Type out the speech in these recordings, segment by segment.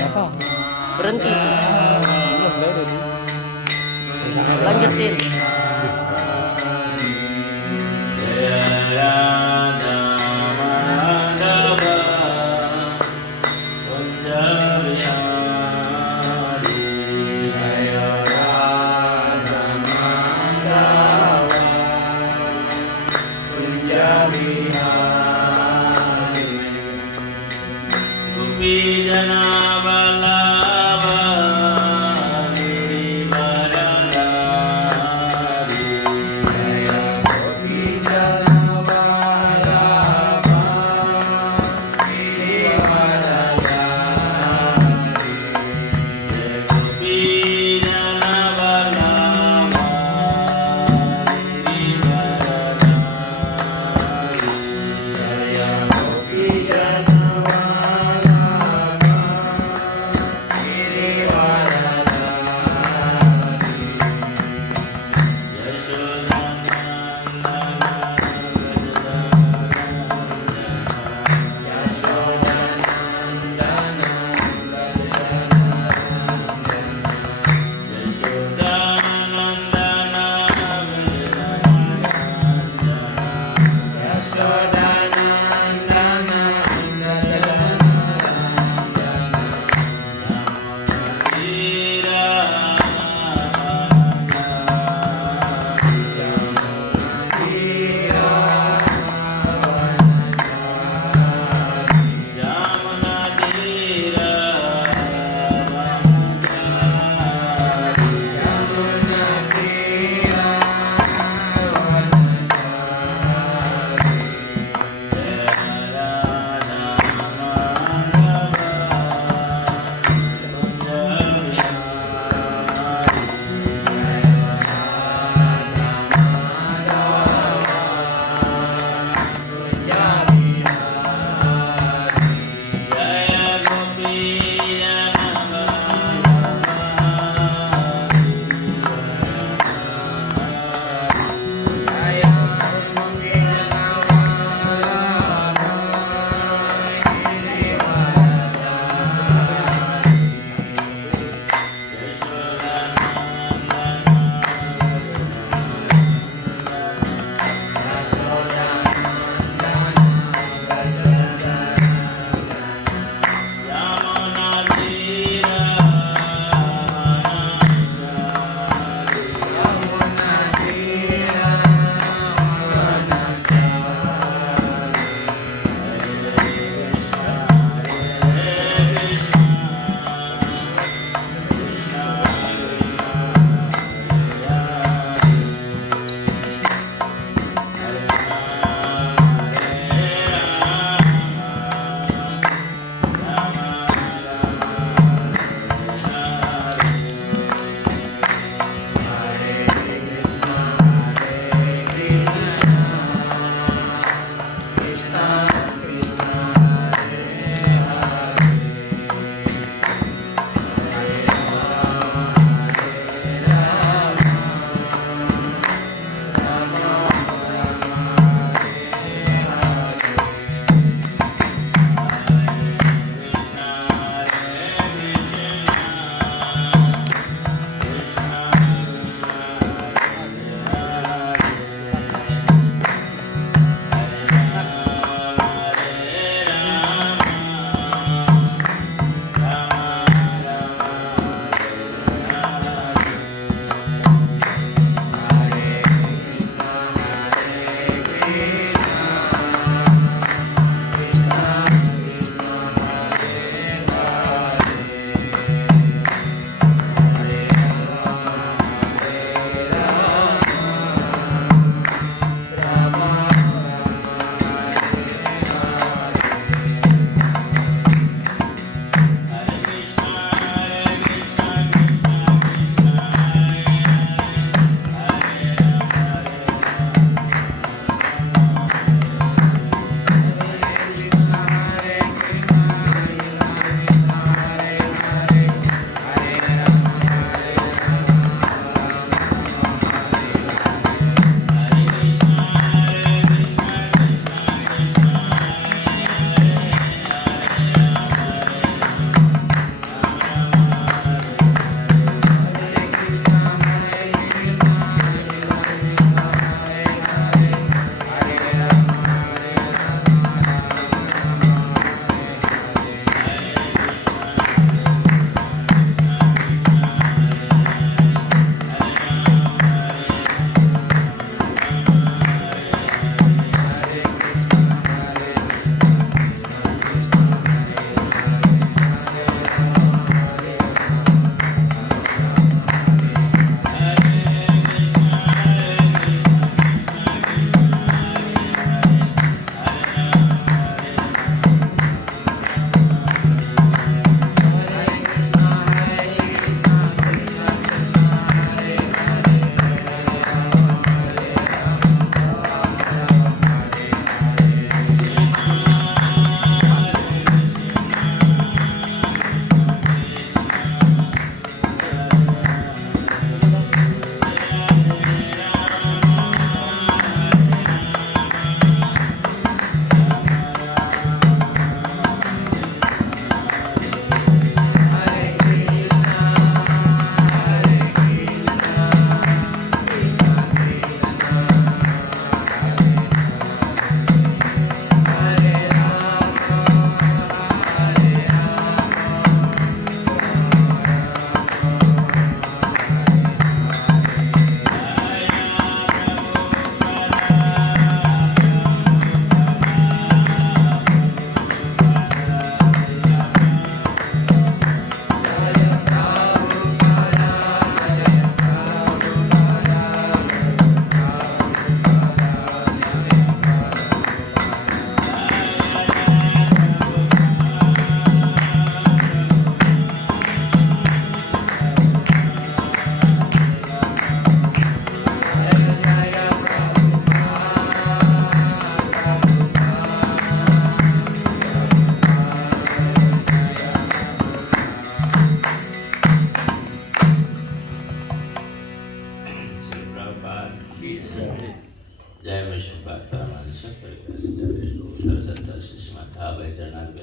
Apa? Berhenti. Belum dari. Lanjutin.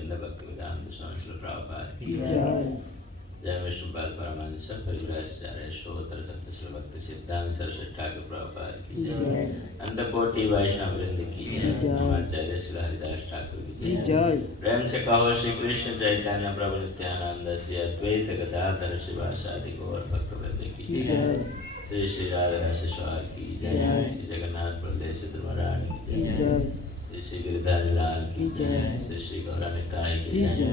Nityananda Bhaktivedanta Swami Srila Prabhupada ki Jai. Jai Vishnupada Paramahansa Parivrajacharya Shrotra Satta Srila Bhakti Siddhanta Saraswati Thakur Prabhupada ki Jai. Antapoti Vaishnava Vrinda ki Jai. Namacharya Srila Haridas Thakur ki Jai. प्रेम से कहो श्री कृष्ण चैतन्य प्रभु नित्यानंद श्री अद्वैत गदाधर शिवासादि गौर भक्तवृंद की जय श्री श्री राधा राशेश्वर की जय श्री जगन्नाथ प्रदेश महाराज की जय श्री श्री गिरिधर लाल की जय श्री श्री गौरानिताय की जय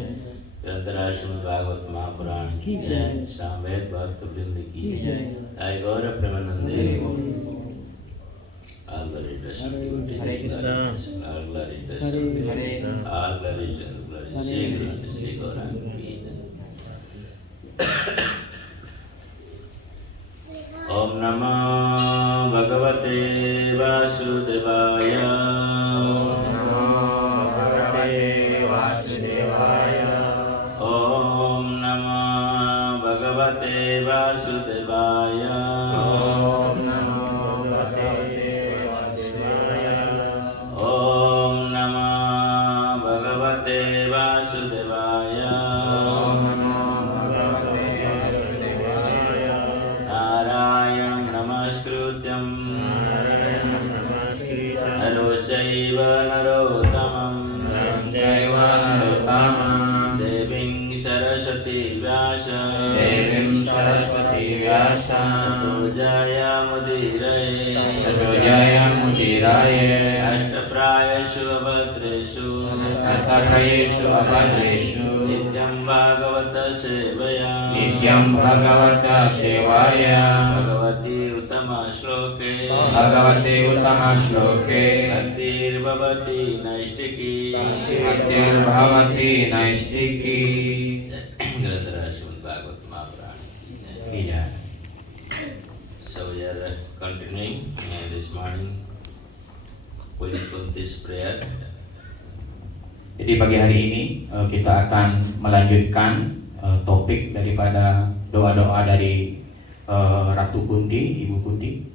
ग्रंथराज श्रीमद् भागवत महापुराण की जय सामवेद भक्त वृंद की जय आई गौर प्रेमानंदे All glory to Krishna. Hare Krishna. All glory to Hare Krishna. Krishna. All glory to Krishna. Shri Krishna, Shri Gauranga ki jai. Om Namo Bhagavate Vasudevaya. Om Namo Bhagavate Vasudevaya. Om Namo Bhagavate Vasudevaya. Om Namo Bhagavate Vasudevaya. Om Namo Bhagavate Vasudevaya. Om Namo Bhagavate Vasudevaya. Narayanam Namaskrutyam Narayanam Namaskritam. Naro Chaiva Narottamam Naram Chaiva Narottamam. Devim Saraswati Vyasa Devim Saraswati Vyasa. Tato Jayamudiraye Tato Jayamudiraye. Ashtaprayashu Abhadreshu Astaprayeshu Abhadreshu. Nityam Bhagavata Sevaya Nityam Bhagavata Sevaya. Bhagavati Uttama Shloke Bhagavate Uttama Shloke. Bhaktir Bhavati Naistiki Bhaktir Bhavati Naistiki. Grandhara Srimad Bhagavad Mahapuran. Iya. So we are continuing this morning with this prayer. Jadi pagi hari ini kita akan melanjutkan topik daripada doa-doa dari Ratu Kunti, Ibu Kunti.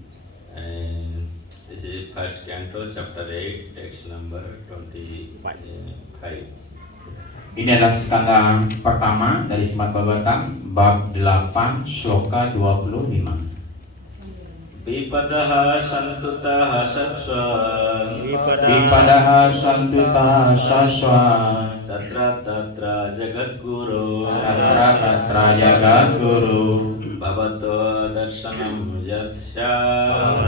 And this is first canto, chapter 8, text number 25. Ini adalah skanda pertama dari Srimad Bhagavatam, bab 8, sloka 25. Vipadaha santutaha satsva Vipadaha santutaha saswa. Tatra tatra jagadguru Tatra tatra jagadguru. Bhavato darsanam yatsya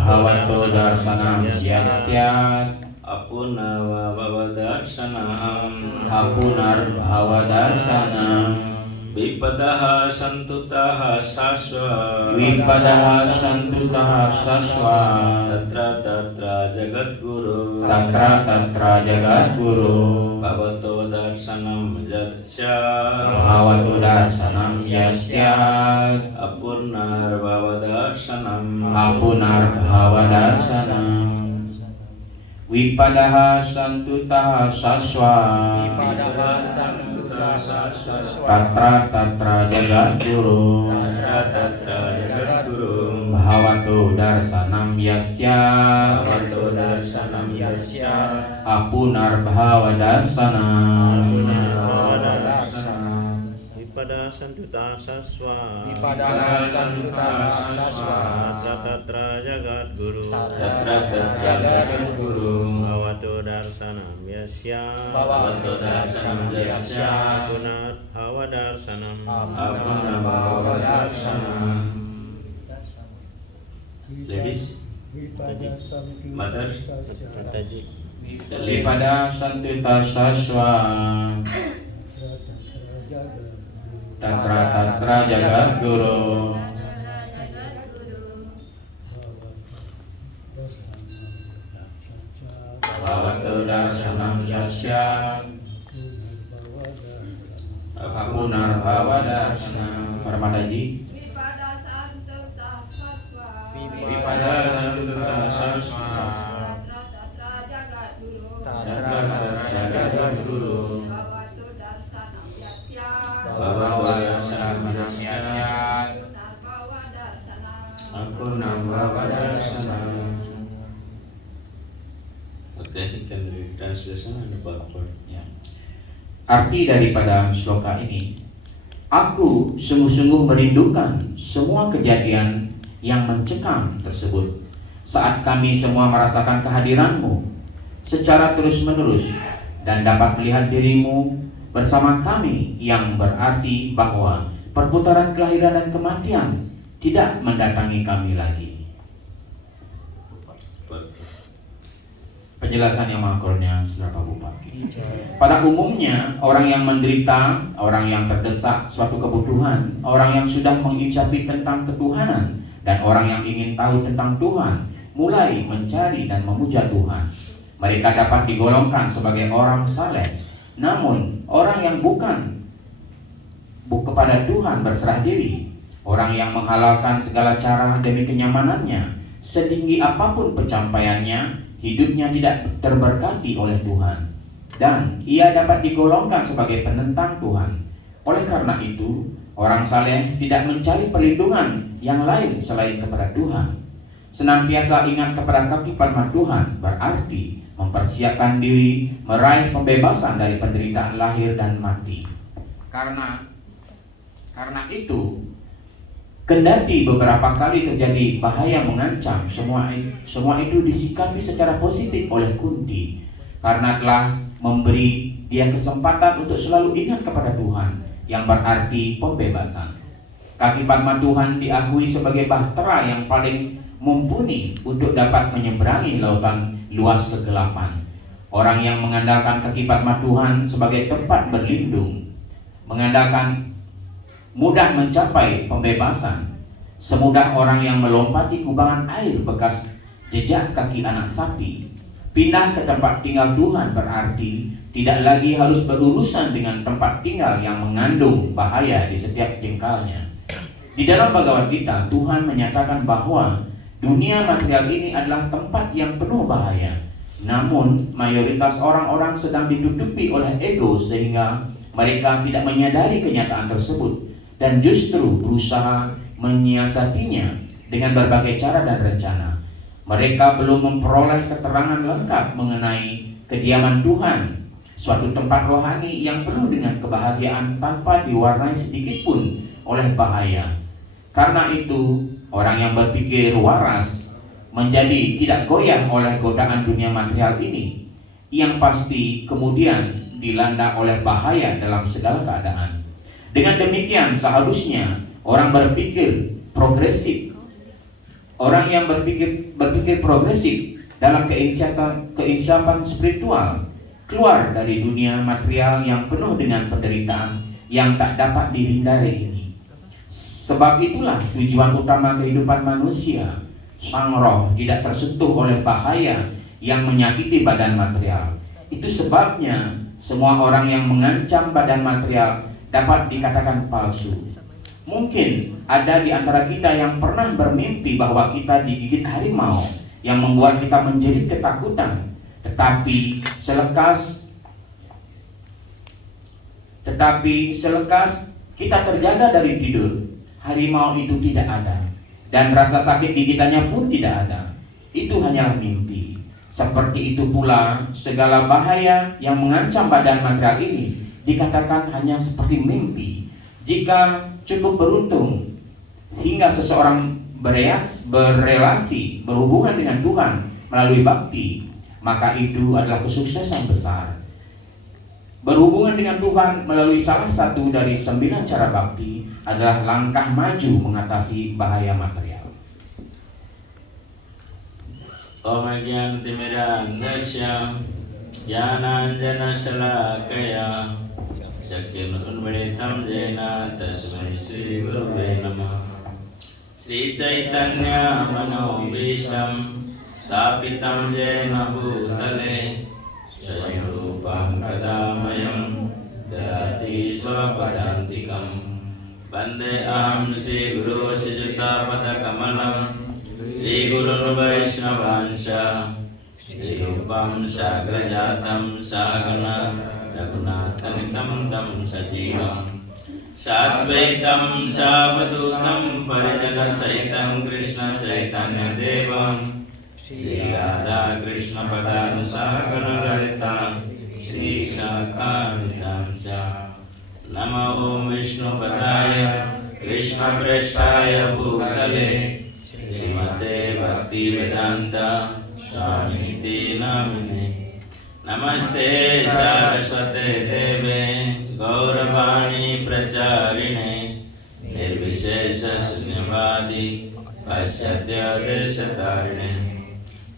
Bhavato darsanam yasyat. Apunava bhavadarsanam Apunar bhavadarsanam. Vipadaha santutaha sasva Vipadaha santutaha saswa. Tatra tatra jagadguru Tatra tatra jagadguru. Bhavato darsanam yatsya Bhavato darsanam yasyat. Apunar bhavadarsanam Apunar bhavadarsanam. Vipadaha santutaha saswa. Vipadaha santutaha saswa. Tatra tatra jagadguru. Tatra jagadguru Bhavato darsanam yasyat. Bhavato darsanam yasya Apunar bhavadarsanam. Vipada santuta saswa. Vipada santuta saswa. Tatra tatra jagat guru. Tatra tatra jagadguru Bhavato darsanam yasya. Bhavato darsanam yasya Apunat bhava darsanam. Apunar bhavadarsanam. Ladies, mothers, Mataji. Vipada santuta saswa. Tatra tatra jagadguru. Bhavato darsanam yasya. Apunar bhavadarsanam. Parmadaji. Vipada santuta saswa. Vipada santuta saswa. Tatra tatra jagadguru. Tatra tatra jagadguru. Bhavato darsanam yasya. Bhavato darsanam yasyat. Punar bhava darsanam. Apunar bhavadarsanam. okay, you can read translation and purport. Ya. Arti daripada sloka ini, aku sungguh-sungguh merindukan semua kejadian yang mencekam tersebut saat kami semua merasakan kehadiranmu secara terus-menerus dan dapat melihat dirimu bersama kami, yang berarti bahwa perputaran kelahiran dan kematian tidak mendatangi kami lagi. Penjelasan yang makurnya, Saudara Pak Bupati. Pada umumnya, orang yang menderita, orang yang terdesak suatu kebutuhan, orang yang sudah mengicapi tentang ketuhanan, dan orang yang ingin tahu tentang Tuhan, mulai mencari dan memuja Tuhan. Mereka dapat digolongkan sebagai orang saleh. Namun, orang yang bukan kepada Tuhan berserah diri, orang yang menghalalkan segala cara demi kenyamanannya, setinggi apapun pencapaiannya, hidupnya tidak terberkati oleh Tuhan, dan ia dapat digolongkan sebagai penentang Tuhan. Oleh karena itu, orang saleh tidak mencari perlindungan yang lain selain kepada Tuhan. Senantiasa ingat kepada kaki palma Tuhan berarti mempersiapkan diri meraih pembebasan dari penderitaan lahir dan mati. Karena itu, kendati beberapa kali terjadi bahaya mengancam, semua itu disikapi secara positif oleh Kunti, karena telah memberi dia kesempatan untuk selalu ingat kepada Tuhan, yang berarti pembebasan. Kaki palma Tuhan diakui sebagai bahtera yang paling mumpuni untuk dapat menyeberangi lautan luas kegelapan. Orang yang mengandalkan kaki palma Tuhan sebagai tempat berlindung, mengandalkan mudah mencapai pembebasan, semudah orang yang melompati kubangan air bekas jejak kaki anak sapi. Pindah ke tempat tinggal Tuhan berarti tidak lagi harus berurusan dengan tempat tinggal yang mengandung bahaya di setiap jengkalnya. Di dalam Bhagavad Gita, Tuhan menyatakan bahwa dunia material ini adalah tempat yang penuh bahaya. Namun, mayoritas orang-orang sedang ditutupi oleh ego sehingga mereka tidak menyadari kenyataan tersebut dan justru berusaha menyiasatinya dengan berbagai cara dan rencana. Mereka belum memperoleh keterangan lengkap mengenai kediaman Tuhan, suatu tempat rohani yang penuh dengan kebahagiaan tanpa diwarnai sedikit pun oleh bahaya. Karena itu, orang yang berpikir waras menjadi tidak goyah oleh godaan dunia material ini, yang pasti kemudian dilanda oleh bahaya dalam segala keadaan. Dengan demikian, seharusnya orang berpikir progresif. Orang yang berpikir progresif dalam keinsyafan spiritual, keluar dari dunia material yang penuh dengan penderitaan yang tak dapat dihindari ini. Sebab itulah tujuan utama kehidupan manusia, sang roh tidak tersentuh oleh bahaya yang menyakiti badan material. Itu sebabnya semua orang yang mengancam badan material dapat dikatakan palsu. Mungkin ada di antara kita yang pernah bermimpi bahwa kita digigit harimau yang membuat kita menjerit ketakutan. Tetapi selekas kita terjaga dari tidur, harimau itu tidak ada, dan rasa sakit gigitannya pun tidak ada. Itu hanyalah mimpi. Seperti itu pula segala bahaya yang mengancam badan material ini dikatakan hanya seperti mimpi. Jika cukup beruntung hingga seseorang berhubungan dengan Tuhan melalui bakti, maka itu adalah kesuksesan besar. Berhubungan dengan Tuhan melalui salah satu dari 9 cara bakti adalah langkah maju mengatasi bahaya material. Om Gyanatimirandasya Jnananjana Shalakaya Shaktim Unvaditam Jena Tasmai Shri Gurave Namah. Shri Chaitanya Manobhishtam Stapitam Jena Bhutale Swayam Rupam Kadamayam Dadati Swapadantikam. Bande Aham Shri Guru Sijata Padakamalam Shri Guru Vaishnavansha Shri Rupam Sagrajatam Sagana Raghunathanikam Tam Sajivam Sadvaitam Savadutam Parijana Saitam Krishna Chaitanya Devam Shri Radha Krishna Padanusakana Lalita Shri Shakamitam Namo Om Vishnu Padaya Krishna Prestaya Bhutale Srimate Bhakti Vedanta Swamiti Namine Namaste Saraswate Deve Gauravani Pracharine Nirvishesha Sunyavadi Pasyatya Desatarine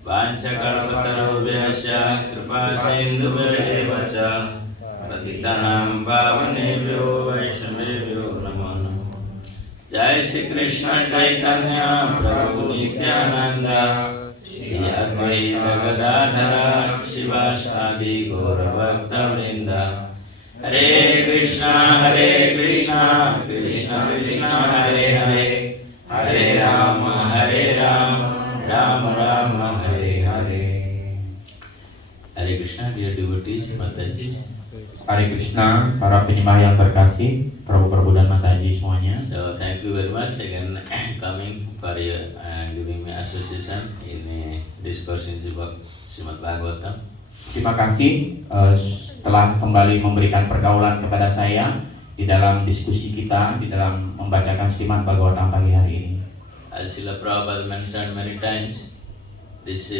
Vanchakalpatarubhyasya Kripa Sindhubhya Patitanam Pavanebhyo Vaishnavebhyo Namo Namo Jai Shri Krishna Chaitanya Prabhu Nityananda Shri Advaita Gadadhara Shivasadi Gaura Bhakta Vrinda Hare Krishna Krishna Krishna Hare Hare Hare Rama Rama Rama Hare Hare. Hare Krishna, dear devotees, Mataji. Hare Krishna, para penyembah yang terkasih, Prabu-Prabu dan Mataji semuanya. So thank you very much again coming for your giving me association in discourse in Srimad Bhagavatam. Terima kasih telah kembali memberikan pergaulan kepada saya di dalam diskusi kita, di dalam membacakan Srimad Bhagavatam pagi hari ini. As Srila Prabhupada mentioned many times, this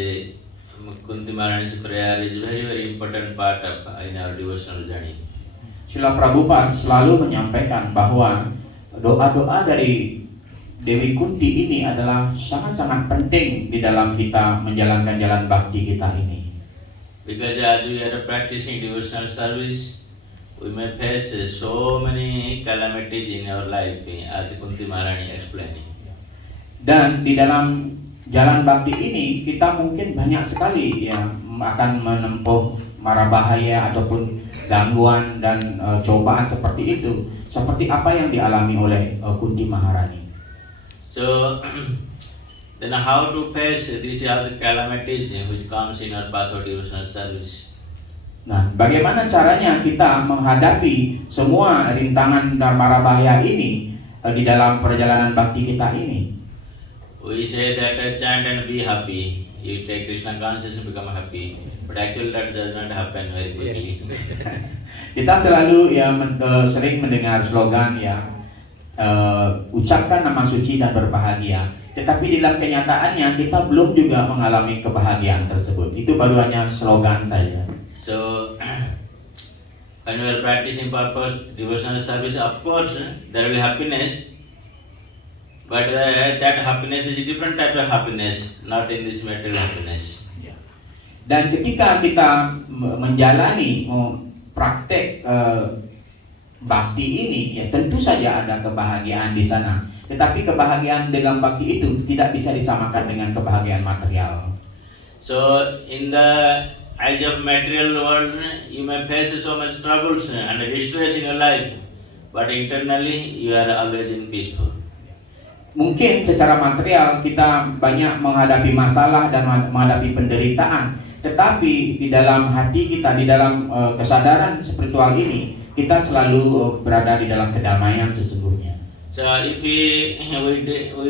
Kunti Maharani's prayer is very important part of in our devotional journey. Srila Prabhupada selalu menyampaikan bahwa doa-doa dari Dewi Kunti ini adalah sangat-sangat penting di dalam kita menjalankan jalan bakti kita ini. Because as we are practicing devotional service, we may face so many calamities in our life, as Kunti Maharani explaining. Dan di dalam jalan bakti ini kita mungkin banyak sekali ya akan menempuh mara bahaya ataupun gangguan dan cobaan seperti itu, seperti apa yang dialami oleh Kunti Maharani. So then how to face these other calamities which comes in our path of devotional service? Nah, bagaimana caranya kita menghadapi semua rintangan dan mara bahaya ini di dalam perjalanan bakti kita ini? We say that chant and be happy. You take Krishna consciousness and become happy, but actually that does not happen very quickly. Kita selalu ya sering mendengar slogan ya ucapkan nama suci dan berbahagia. Tetapi di dalam kenyataannya kita belum juga mengalami kebahagiaan tersebut. Itu baru hanya slogan saja. So when we are practicing purpose devotional service, of course there will be happiness. But that happiness is a different type of happiness, not in this material happiness. Dan ketika kita menjalani praktek bakti ini, ya tentu saja ada kebahagiaan di sana. Tetapi kebahagiaan dalam bakti itu tidak bisa disamakan dengan kebahagiaan material. So in the eyes of material world, you may face so much troubles and distress in your life, but internally you are always in peaceful. Mungkin secara material kita banyak menghadapi masalah dan menghadapi penderitaan, tetapi di dalam hati kita, di dalam kesadaran spiritual ini, kita selalu berada di dalam kedamaian sesungguhnya. So if we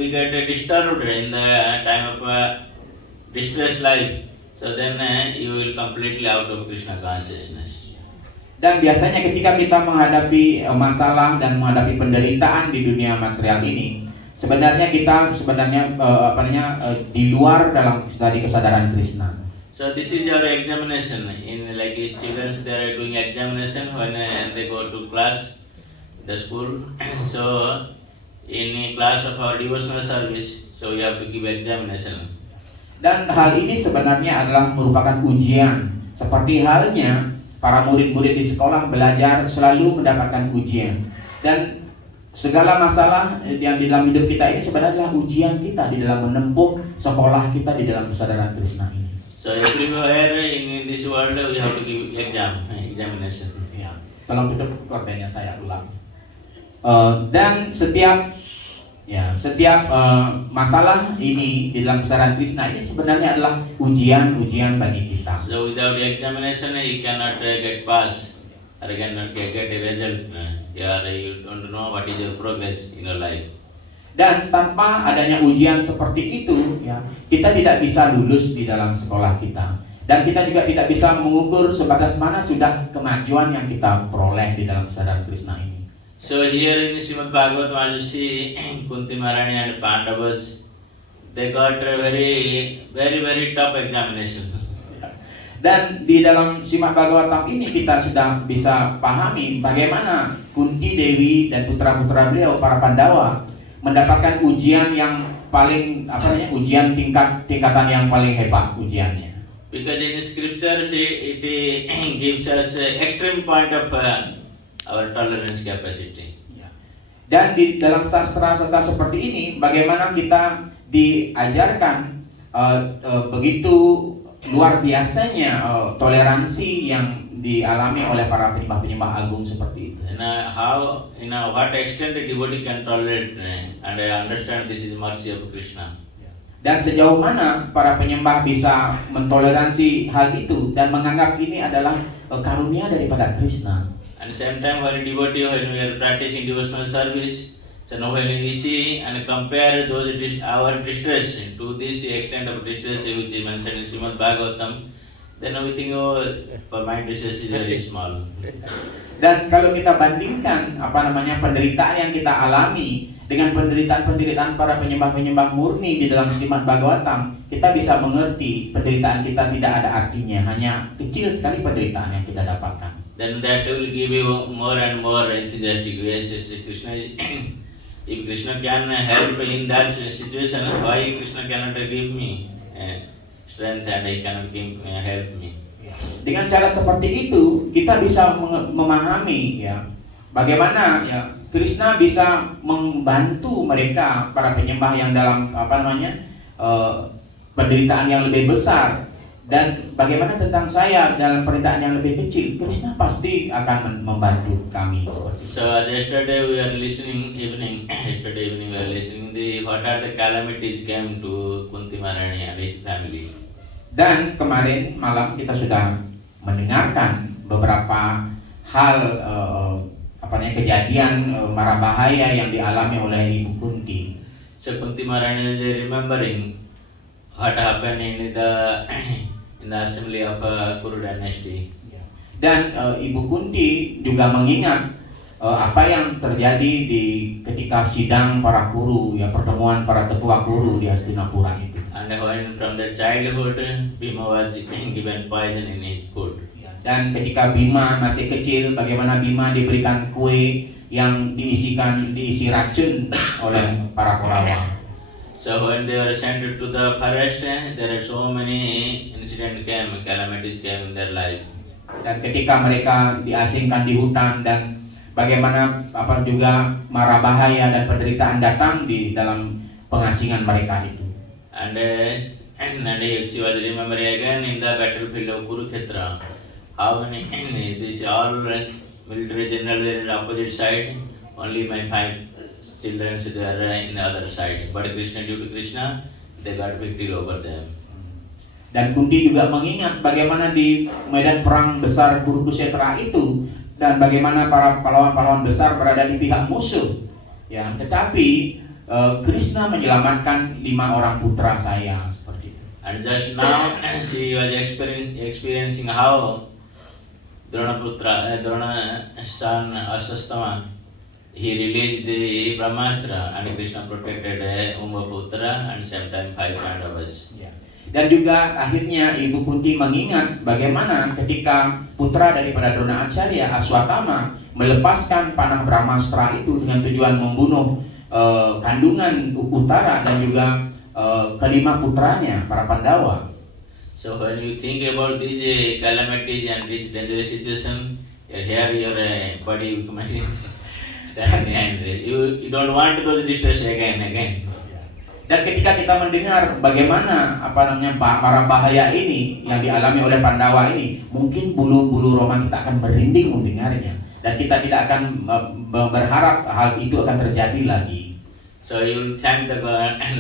get disturbed in the time of distressed life, so then you will completely out of Krishna consciousness. Dan biasanya ketika kita menghadapi masalah dan menghadapi penderitaan di dunia material ini, sebenarnya kita di luar dalam tadi kesadaran Krishna. So this is your examination. In like children, they are doing examination when they go to class, the school. So in class of our devotional service, so we have to give examination. Dan hal ini sebenarnya adalah merupakan ujian. Seperti halnya para murid-murid di sekolah belajar selalu mendapatkan ujian. Dan segala masalah yang di dalam hidup kita ini sebenarnya adalah ujian kita di dalam menempuh sekolah kita di dalam kesadaran Krishna ini. So everywhere in this world we have to give examination. Ya, tolong tutup keluarganya saya ulang. Dan setiap masalah ini di dalam kesadaran Krishna ini sebenarnya adalah ujian bagi kita. So without examination you cannot get pass or you cannot get a result. You don't know what is your progress in your life. Dan tanpa adanya ujian seperti itu, ya, kita tidak bisa lulus di dalam sekolah kita. Dan kita juga tidak bisa mengukur sebatas mana sudah kemajuan yang kita peroleh di dalam kesadaran Krishna ini. So here in Srimad Bhagavatam, as you see, Kunti Maharani and Pandavas, they got a very tough examination. Dan di dalam Srimad Bhagavatam ini kita sudah bisa pahami bagaimana Kunti Dewi dan putra-putra beliau para Pandawa mendapatkan ujian yang paling ujian tingkatan yang paling hebat ujiannya. Because in scripture it gives us an extreme point of our tolerance capacity. Dan di dalam sastra-sastra seperti ini bagaimana kita diajarkan begitu luar biasanya toleransi yang dialami oleh para penyembah-penyembah agung seperti itu. What extent the devotee can tolerate, and I understand this is mercy of Krishna. Dan sejauh mana para penyembah bisa mentoleransi hal itu dan menganggap ini adalah karunia daripada Krishna. And same time when devotee, when we are practicing devotional service, so now when we see and compare our distress to this extent of distress which is mentioned in Srimad Bhagavatam, then we think, oh, for my distress is very small. Dan kalau kita bandingkan penderitaan yang kita alami dengan penderitaan para penyembah-penyembah murni di dalam Srimad Bhagavatam, kita bisa mengerti penderitaan kita tidak ada artinya, hanya kecil sekali penderitaan yang kita dapatkan. Then that will give you more and more enthusiastic. Yes, Krishna is if Krishna can help in that situation, why Krishna cannot give me strength and he cannot help me? Dengan cara seperti itu kita bisa memahami bagaimana Krishna bisa membantu mereka para penyembah yang dalam penderitaan yang lebih besar, dan bagaimana tentang saya dalam penderitaan yang lebih kecil, Krishna pasti akan membantu kami. So yesterday we are listening what are the calamities came to Kunti Maharani and his family. Dan kemarin malam kita sudah mendengarkan beberapa hal kejadian mara bahaya yang dialami oleh Ibu Kunti. So Kunti Maharani is remembering what happened in the assembly of Kuru dynasty. Dan Ibu Kunti juga mengingat apa yang terjadi ketika sidang para Kuru, pertemuan para tetua Kuru di Hastinapura itu. And when from the childhood Bhima was given poison in his food. Dan ketika Bima masih kecil, bagaimana Bima diberikan kue yang diisi racun oleh para Kaurawa. So when they were sent to the forest, there are so many calamities came in their life. Dan ketika mereka diasingkan di hutan, dan bagaimana juga mara bahaya dan penderitaan datang di dalam pengasingan mereka itu. And she was remembering again in the battlefield of Kurukshetra. How many this all military generals in the opposite side, only my 5 children were in the other side. But due to Krishna, they got victory over them. Dan Kunti juga mengingat bagaimana di medan perang besar Kurukshetra itu, dan bagaimana para pahlawan-pahlawan besar berada di pihak musuh. Tetapi Krishna menyelamatkan 5 orang putra saya seperti itu. And just now she was experiencing how Drona son Ashwastama, he released the Brahmastra and Krishna protected Umbaputra and same time 5 Pandavas. Dan juga akhirnya Ibu Kunti mengingat bagaimana ketika putra daripada Drona Acharya, Aswatthama, melepaskan panah Brahmastra itu dengan tujuan membunuh kandungan utara dan juga kelima putranya, para Pandawa. So when you think about these calamities and this dangerous situation, here your body and you don't want those distress again. Dan ketika kita mendengar bagaimana mara bahaya ini yang dialami oleh Pandawa ini, mungkin bulu-bulu roma kita akan merinding mendengarnya, dan kita tidak akan berharap hal itu akan terjadi lagi. So you will thank the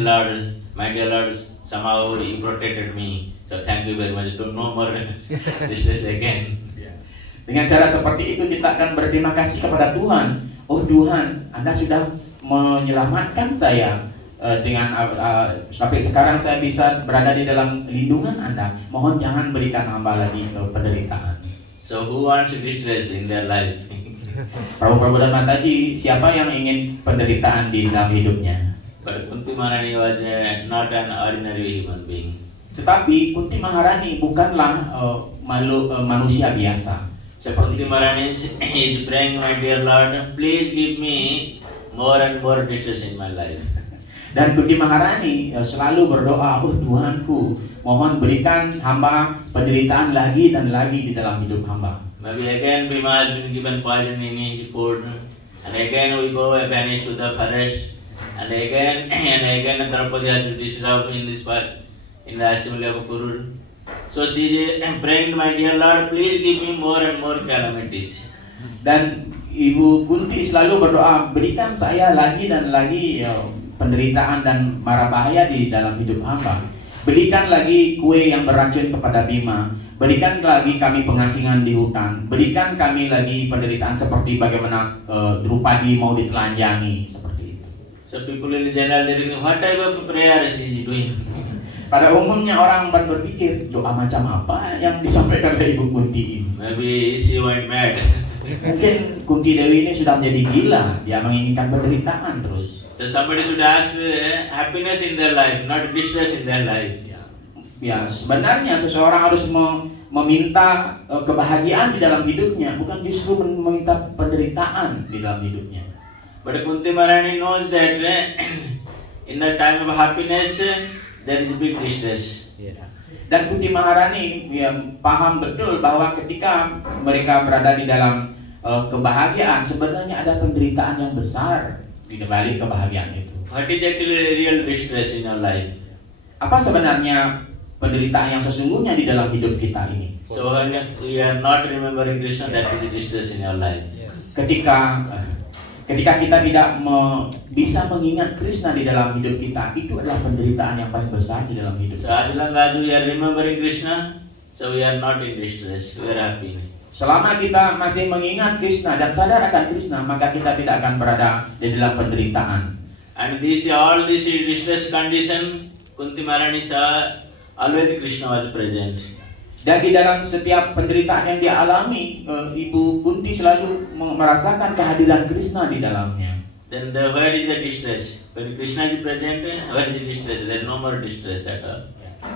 Lord, my dear Lord, somehow you protected me. So thank you very much. No more distress again. Dengan cara seperti itu kita akan berterima kasih kepada Tuhan. Oh Tuhan, Anda sudah menyelamatkan saya dengan sampai sekarang saya bisa berada di dalam lindungan Anda. Mohon jangan berikan hamba lagi penderitaan. So who wants distress in their life? Prabhu dan Mataji, siapa yang ingin penderitaan di dalam hidupnya? But Kunti Maharani was not an ordinary human being. Tetapi Kunti Maharani bukanlah manusia biasa. So Kunti Maharani is praying, my dear Lord, please give me more and more distress in my life. Dan Kunti Maharani selalu berdoa, oh Tuhanku, mohon berikan hamba penderitaan lagi dan lagi di dalam hidup hamba. Maybe again Bhima has been given poison in his food, and again we go vanish to the forest, and again Draupadi has been disturbed in this part, in the assembly of Kurul. So she is praying, my dear Lord, please give me more and more calamities. Dan Ibu Kunti selalu berdoa, berikan saya lagi dan lagi penderitaan dan mara bahaya di dalam hidup hamba. Berikan lagi kue yang beracun kepada Bima. Berikan lagi kami pengasingan di hutan. Berikan kami lagi penderitaan seperti bagaimana Drupadi mau ditelanjangi seperti itu. So people in general they think, what type of prayer she is doing? Pada umumnya orang berpikir doa macam apa yang disampaikan oleh Ibu Kunti ini. Maybe she went mad. Mungkin Kunti Dewi ini sudah menjadi gila. Dia menginginkan penderitaan terus. So somebody should ask happiness in their life, not distress in their life. Ya, sebenarnya seseorang harus meminta kebahagiaan di dalam hidupnya, bukan justru meminta penderitaan di dalam hidupnya. But Kunti Maharani knows that in the time of happiness there is big distress. Dan Kunti Maharani paham betul bahwa ketika mereka berada di dalam kebahagiaan, sebenarnya ada penderitaan yang besar di balik kebahagiaan itu. What is actually real distress in our life? Apa sebenarnya penderitaan yang sesungguhnya di dalam hidup kita ini? So when we are not remembering Krishna, that is the distress in our life. Ketika kita tidak bisa mengingat Krishna di dalam hidup kita, itu adalah penderitaan yang paling besar di dalam hidup So kita. as long as we are remembering Krishna, so we are not in distress, we are happy. Selama kita masih mengingat Krishna dan sadar akan Krishna, maka kita tidak akan berada di dalam penderitaan. And all this distress condition, Kunti Maharani saw always Krishna was present. Dan di dalam setiap penderitaan yang dia alami, Ibu Kunti selalu merasakan kehadiran Krishna di dalamnya. Then where is the distress? When Krishna is present, where is the distress? There is no more distress at all.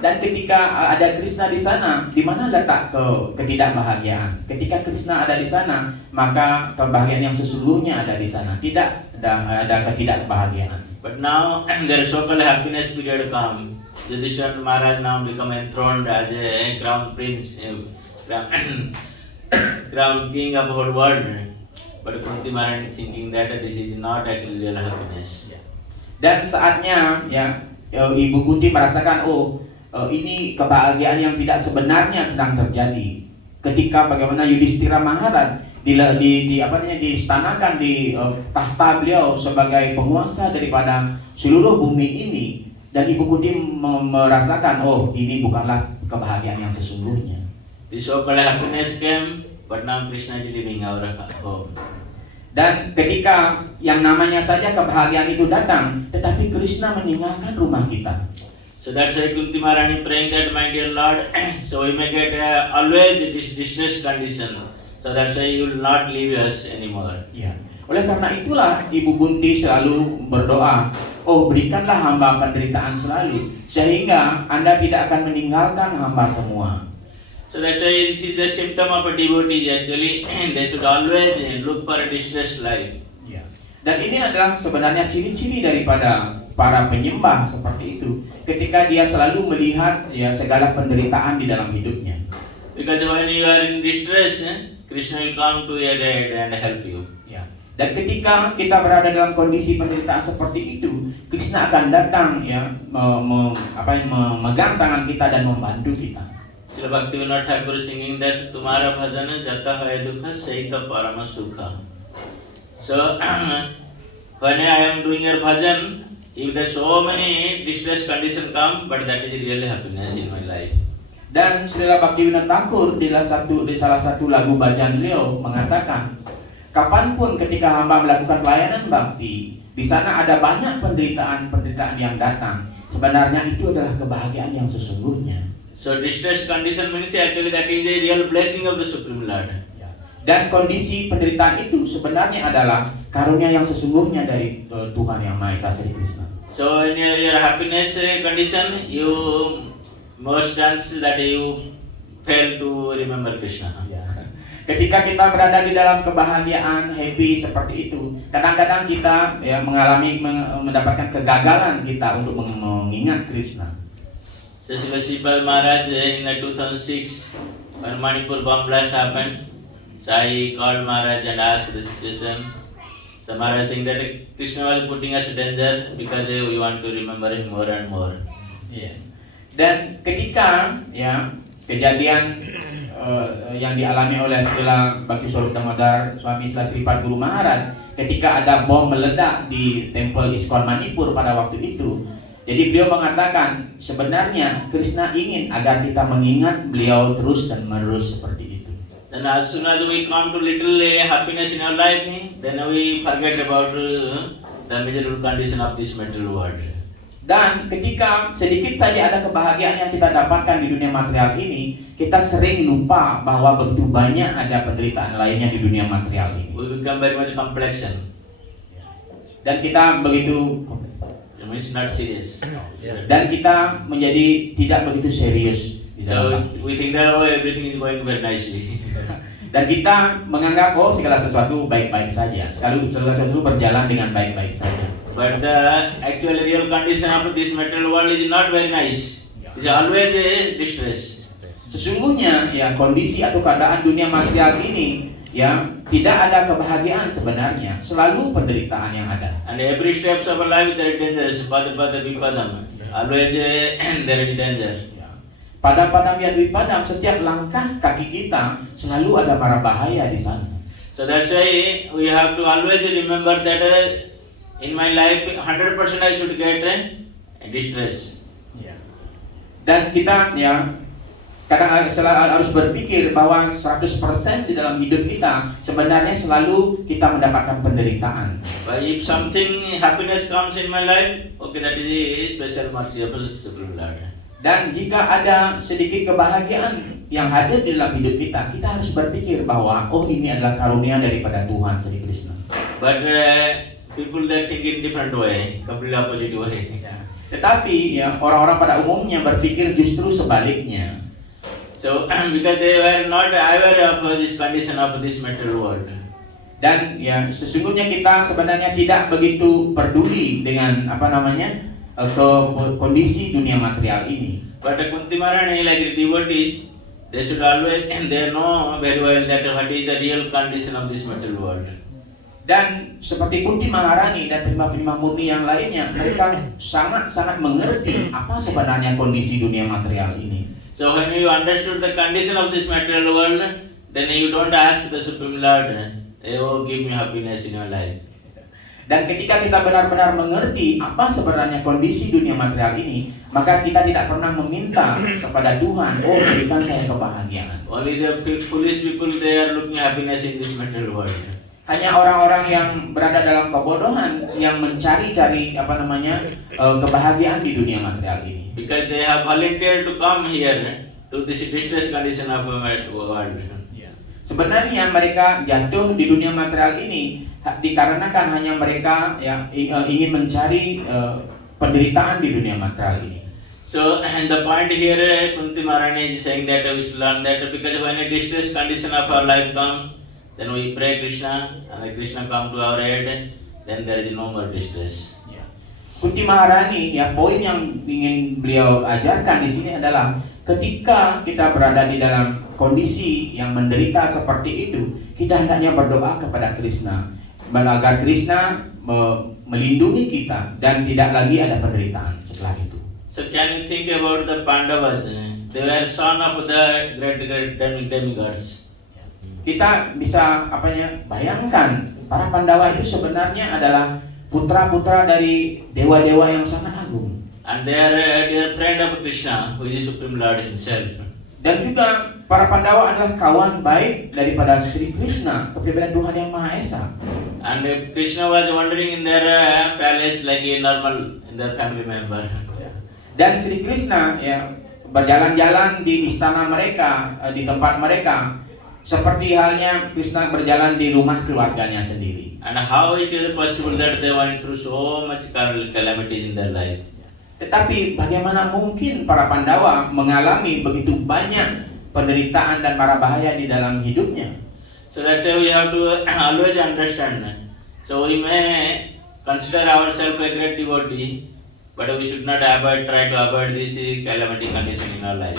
Dan ketika ada Krishna di sana, di mana letak ketidakbahagiaan? Ketika Krishna ada di sana, maka kebahagiaan yang sesungguhnya ada di sana. Tidak ada ketidakbahagiaan. But now there is so-called happiness period come. Yudhishthira Maharaj now become enthroned as a crown prince, crown king of the whole world. But Kunti Maharani thinking that this is not actually real happiness. Dan saatnya Ibu Kunti merasakan ini kebahagiaan yang tidak sebenarnya sedang terjadi. Ketika bagaimana Yudhishthira Maharaj diistanakan di tahta beliau sebagai penguasa daripada seluruh bumi ini, dan Ibu Kunti merasakan ini bukanlah kebahagiaan yang sesungguhnya. This so-called happiness came, but now Krishna is leaving our home. Dan ketika yang namanya saja kebahagiaan itu datang, tetapi Krishna meninggalkan rumah kita. So that's why Kunti Maharani praying that, my dear Lord, so we may get always this distress condition. So that's why you will not leave us anymore. Ya. Oleh karena itulah Ibu Kunti selalu berdoa, berikanlah hamba penderitaan selalu, sehingga Anda tidak akan meninggalkan hamba semua. So that's why this is the symptom of a devotee actually. They should always look for a distressed life. Ya. Dan ini adalah sebenarnya ciri-ciri daripada para penyembah seperti itu. Ketika dia selalu melihat segala penderitaan di dalam hidupnya. Because when you are in distress, Krishna will come to your aid and help you. Ya. Dan ketika kita berada dalam kondisi penderitaan seperti itu, Krishna akan datang memegang tangan kita dan membantu kita. Srila Bhaktivinoda Thakur singing that Tumhara bhajana jata hai dukha saita parama sukha. So when I am doing your bhajan, if there so many distress condition come, but that is really happiness in my life. Dan Srila Bhaktivinoda Thakur di salah satu lagu bacaan beliau mengatakan, kapanpun ketika hamba melakukan pelayanan bakti, di sana ada banyak penderitaan yang datang. Sebenarnya itu adalah kebahagiaan yang sesungguhnya. So distress condition means actually that is a real blessing of the Supreme Lord. Dan kondisi penderitaan itu sebenarnya adalah karunia yang sesungguhnya dari Tuhan Yang Maha Esa Sri Krishna. So in your happiness condition, you most chances that you fail to remember Krishna. Ya. Ketika kita berada di dalam kebahagiaan, happy seperti itu, kadang-kadang kita ya mendapatkan kegagalan kita untuk mengingat Krishna. So Srila Sripal Maharaj in 2006, when Manipur bomb blast happened, so I called Maharaj and asked the situation. So Maharaj saying that Krishna was putting us in danger because we want to remember him more and more. Yes. Dan ketika ya kejadian yang dialami oleh Srila Bhakti Swarup Damodar Swami Srila Sripad Guru Maharaj, ketika ada bom meledak di Tempel ISKCON Manipur pada waktu itu, jadi beliau mengatakan sebenarnya Krishna ingin agar kita mengingat beliau terus dan menerus seperti itu. Then as soon as we come to little happiness in our life, then we forget about the miserable condition of this material world. Dan ketika sedikit saja ada kebahagiaan yang kita dapatkan di dunia material ini, kita sering lupa bahwa begitu banyak ada penderitaan lainnya di dunia material ini. We become very much complexion. Dan kita begitu It means not serious. dan kita menjadi tidak begitu serius di So dalam. we think that everything is going very nicely. Dan kita menganggap segala sesuatu baik-baik saja, segala sesuatu berjalan dengan baik-baik saja. But the actual real condition of this material world is not very nice. It's always a distress. Sesungguhnya ya kondisi atau keadaan dunia material ini ya tidak ada kebahagiaan sebenarnya, selalu penderitaan yang ada. And every steps of our life there is danger. Pada vipadam. Always there is danger. Pada Padam Vipadam, setiap langkah kaki kita selalu ada mara bahaya di sana. So that's why we have to always remember that in my life 100% I should get distress. Dan kita ya kadang harus berpikir bahwa 100% di dalam hidup kita sebenarnya selalu kita mendapatkan penderitaan. But if something happiness comes in my life, okay, that is a special mercy of the Supreme Lord. Dan jika ada sedikit kebahagiaan yang hadir di dalam hidup kita, kita harus berpikir bahwa ini adalah karunia daripada Tuhan Sri Krishna. But people they think in different way, completely opposite way. Tetapi ya orang-orang pada umumnya berpikir justru sebaliknya. So because they were not aware of this condition of this material world. Dan ya sesungguhnya kita sebenarnya tidak begitu peduli dengan ke kondisi dunia material ini. But Kunti Maharani, like the devotees, they should always they know very well that what is the real condition of this material world. Dan seperti Kunti Maharani dan prima-prima murni yang lainnya, mereka sangat-sangat mengerti apa sebenarnya kondisi dunia material ini. So when you understood the condition of this material world, then you don't ask the Supreme Lord, oh give me happiness in your life. Dan ketika kita benar-benar mengerti apa sebenarnya kondisi dunia material ini, maka kita tidak pernah meminta kepada Tuhan, berikan saya kebahagiaan. Only the foolish people they are looking happiness in this material world. Hanya orang-orang yang berada dalam kebodohan yang mencari-cari kebahagiaan di dunia material ini. Because they have volunteered to come here to this distress condition of the world. Sebenarnya mereka jatuh di dunia material ini dikarenakan hanya mereka ingin mencari penderitaan di dunia material ini. So and the point here Kunti Maharani is saying that we should learn that because when a distress condition of our life comes, then we pray Krishna and Krishna come to our aid, then there is no more distress. Kunti Maharani poin yang ingin beliau ajarkan di sini adalah ketika kita berada di dalam kondisi yang menderita seperti itu, kita hendaknya berdoa kepada Krishna agar Krishna melindungi kita dan tidak lagi ada penderitaan setelah itu. So can you think about the Pandavas? They were son of the great demigods. Kita bisa bayangkan para Pandawa itu sebenarnya adalah putra-putra dari dewa-dewa yang sangat agung. And they are dear friend of Krishna, who is the Supreme Lord himself. Dan juga para Pandawa adalah kawan baik daripada Sri Krishna, kepribadian Tuhan Yang Maha Esa. And Krishna was wandering in their palace like a normal in their family member. Dan Sri Krishna berjalan-jalan di istana mereka, di tempat mereka seperti halnya Krishna berjalan di rumah keluarganya sendiri. And how it is possible that they went through so much calamities in their life? Tetapi bagaimana mungkin para Pandawa mengalami begitu banyak penderitaan dan mara bahaya di dalam hidupnya? So that's why we have to always understand. So we may consider ourselves a great devotee, but we should not try to avoid this calamity condition in our life.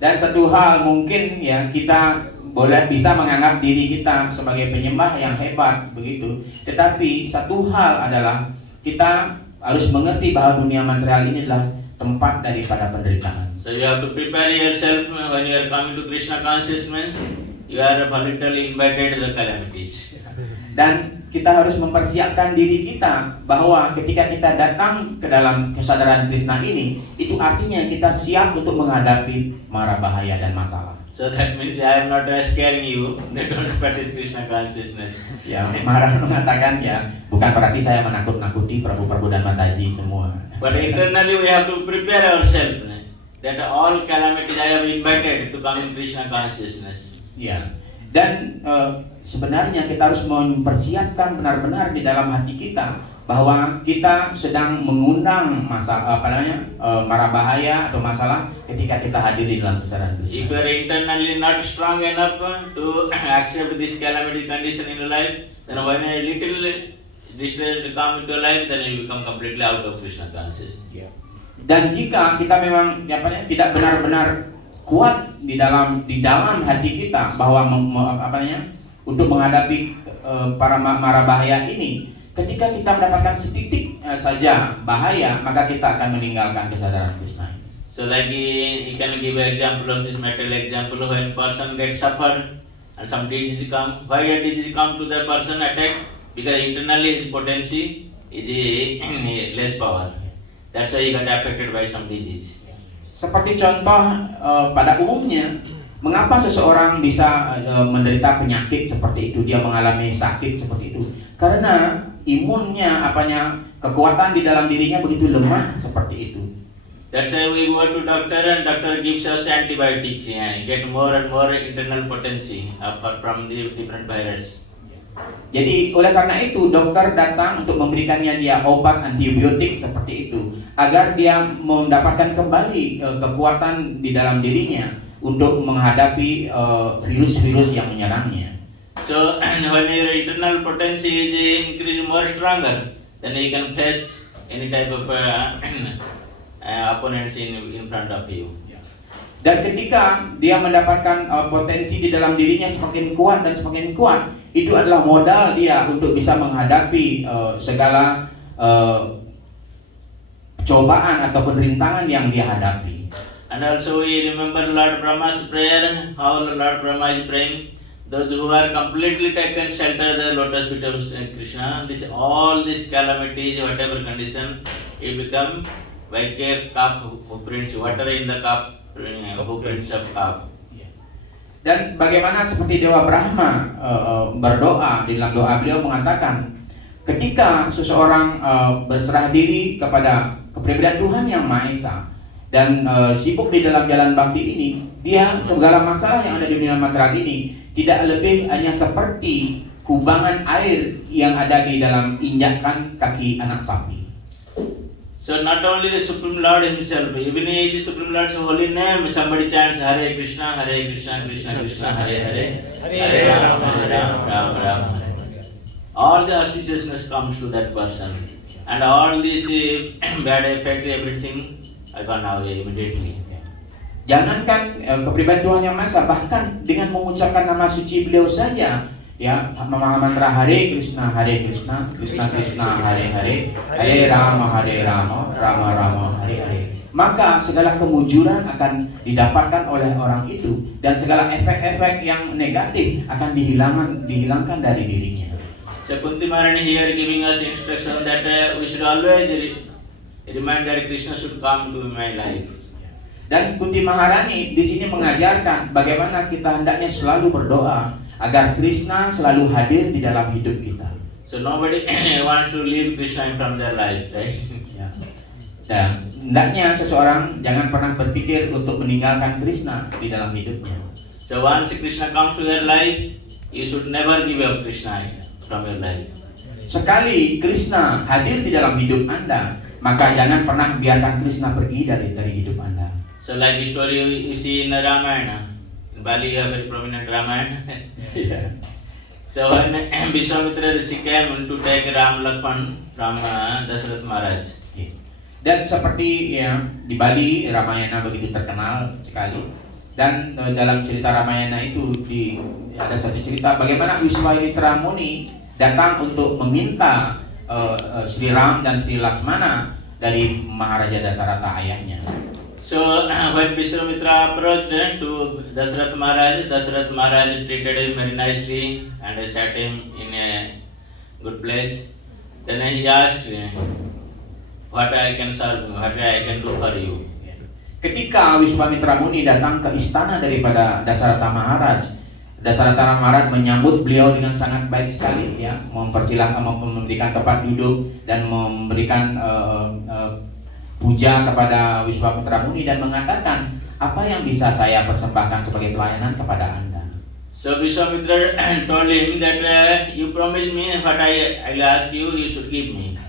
Dan satu hal mungkin ya, kita boleh bisa menganggap diri kita sebagai penyembah yang hebat begitu. Tetapi satu hal adalah kita harus mengerti bahwa dunia material ini adalah tempat daripada penderitaan. So you have to prepare yourself when you are coming to Krishna consciousness. You are voluntarily invited to the calamities. Dan kita harus mempersiapkan diri kita bahwa ketika kita datang ke dalam kesadaran Krishna ini, itu artinya kita siap untuk menghadapi mara bahaya dan masalah. So that means I am not scaring you. They don't practice Krishna consciousness. Ya, Maharaj mengatakan ya, bukan berarti saya menakut-nakuti Prabu dan Mataji semua. But internally we have to prepare ourselves that all calamities I have invited to come in Krishna consciousness. Ya. Dan sebenarnya kita harus mempersiapkan benar-benar di dalam hati kita bahwa kita sedang mengundang mara bahaya atau masalah ketika kita hadir di dalam kesadaran If Krishna. you are internally not strong enough to accept this calamity condition in your life, then when a little distress come into your life, then you become completely out of Krishna consciousness. Dan jika kita memang tidak benar-benar kuat di dalam hati kita bahwa untuk menghadapi para mara bahaya ini, ketika kita mendapatkan setitik saja bahaya, maka kita akan meninggalkan kesadaran Krishna. So like you can give an example of this material example, when person gets suffered and some disease come. Why a disease come to the person attack? Because internally his potency is less power. That's why he got affected by some disease. Seperti contoh pada umumnya, mengapa seseorang bisa menderita penyakit seperti itu, dia mengalami sakit seperti itu? Karena imunnya, kekuatan di dalam dirinya begitu lemah seperti itu. That's why we go to doctor and doctor gives us antibiotics and get more and more internal potency apart from the different virus. Jadi oleh karena itu dokter datang untuk memberikannya dia obat antibiotik seperti itu agar dia mendapatkan kembali kekuatan di dalam dirinya untuk menghadapi virus-virus yang menyerangnya. So when your internal potency is increasing more stronger, then you can face any type of opponents in front of you. Dan ketika dia mendapatkan potensi di dalam dirinya semakin kuat dan semakin kuat, itu adalah modal dia untuk bisa menghadapi segala cobaan atau rintangan yang dia hadapi. And also we remember Lord Brahma's prayer, how Lord Brahma is praying, those who are completely taken shelter the lotus feet of Krishna, all these calamities, whatever condition, it become like a cup who prints water in the cup, who prints of cup. Dan bagaimana seperti Dewa Brahma berdoa, di dalam doa beliau mengatakan, ketika seseorang berserah diri kepada kepribadian Tuhan Yang Maha Esa dan sibuk di dalam jalan bakti ini, dia segala masalah yang ada di dunia material ini tidak lebih hanya seperti kubangan air yang ada di dalam injakan kaki anak sapi. So not only the Supreme Lord himself, even in the Supreme Lord's holy name, somebody chants Hare Krishna, Krishna Krishna, Hare Hare, Hare Rama, Rama Rama. All the auspiciousness comes to that person, and all this bad effect, everything, gone away immediately. Jangankan kepribadian Tuhan Yang Maha Esa, bahkan dengan mengucapkan nama suci beliau saja, ya, mantra Hare Krishna, Krishna Krishna, Hare Hare, Hare Rama, Rama Rama, Hare Hare. Maka segala kemujuran akan didapatkan oleh orang itu dan segala efek-efek yang negatif akan dihilangkan dari dirinya. So Kunti Maharani here giving us instruction that we should always remind that Krishna should come to my life. Dan Kunti Maharani di sini mengajarkan bagaimana kita hendaknya selalu berdoa agar Krishna selalu hadir di dalam hidup kita. So nobody wants to leave Krishna from their life, right? Ya. Dan hendaknya seseorang jangan pernah berpikir untuk meninggalkan Krishna di dalam hidupnya. So once Krishna comes to your life, you should never give up Krishna from your life. Sekali Krishna hadir di dalam hidup Anda, maka jangan pernah biarkan Krishna pergi dari hidup Anda. So like the story you see in the Ramayana. In Bali you have very prominent Ramayana. Yeah. So when Vishwamitra Rishi came to take Ram Lakshman from Dasarath Maharaj. Dan seperti ya di Bali Ramayana begitu terkenal sekali. Dan dalam cerita Ramayana itu ada satu cerita bagaimana Wiswamitra Muni datang untuk meminta Sri Ram dan Sri Lakshmana dari Maharaja Dasaratha ayahnya. So when Vishwamitra approached to Dasarath Maharaj treated him very nicely and set him in a good place. Then he asked, what I can serve you, what I can do for you. Ketika Wiswamitra Muni datang ke istana daripada Dasaratha Maharaj, Dasaratha Maharaj menyambut beliau dengan sangat baik sekali, ya, mempersilahkan, memberikan tempat duduk dan memberikan puja kepada Wiswamitra Muni dan mengatakan, apa yang bisa saya persembahkan sebagai pelayanan kepada Anda? So Vishwamitra told him that you promised me what I'll ask you, you should give me.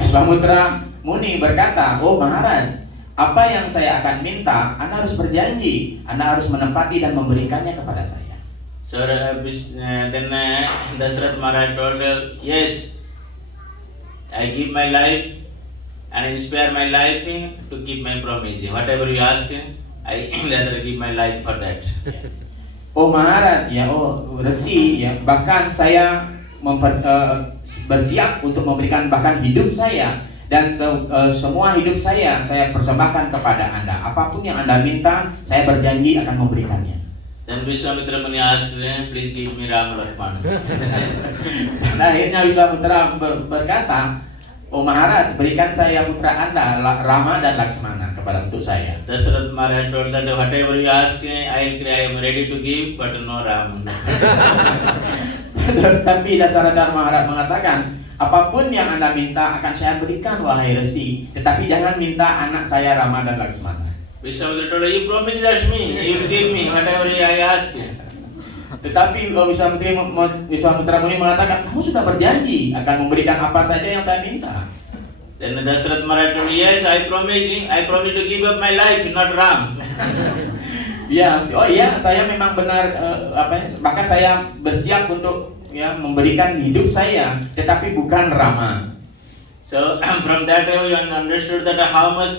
Wiswamitra Muni berkata, oh Maharaj, apa yang saya akan minta, Anda harus berjanji, Anda harus menepati dan memberikannya kepada saya. So then Dasarath Maharaj told, yes, I give my life and inspire my life to keep my promise. Whatever you ask, I rather give my life for that. Oh Maharaj, ya, oh Resi, ya, bahkan saya bersiap untuk memberikan bahkan hidup saya dan semua hidup saya persembahkan kepada Anda. Apapun yang Anda minta, saya berjanji akan memberikannya. Then Vishwamitra Muni asked, please give me Ram Lakshman. Dan akhirnya Wiswamitra berkata, oh Maharaj, berikan saya putra Anda, Rama dan Lakshmana untuk saya. Dasarath Maharaj told that whatever you ask, I am ready to give, but no Ram. Tapi Dasaratha Maharaj mengatakan, apapun yang Anda minta akan saya berikan wahai Resi, tetapi jangan minta anak saya Rama dan Lakshmana. Vishwamitra told, you promise that me, you give me whatever I ask. Tetapi Wiswamitra Muni mengatakan, kamu sudah berjanji akan memberikan apa saja yang saya minta. Then Dasarath Maharaj told, yes, I promise to give up my life, not Ram. Ya, oh iya, saya memang benar bahkan saya bersiap untuk ya memberikan hidup saya, tetapi bukan Rama. So from that we understood that how much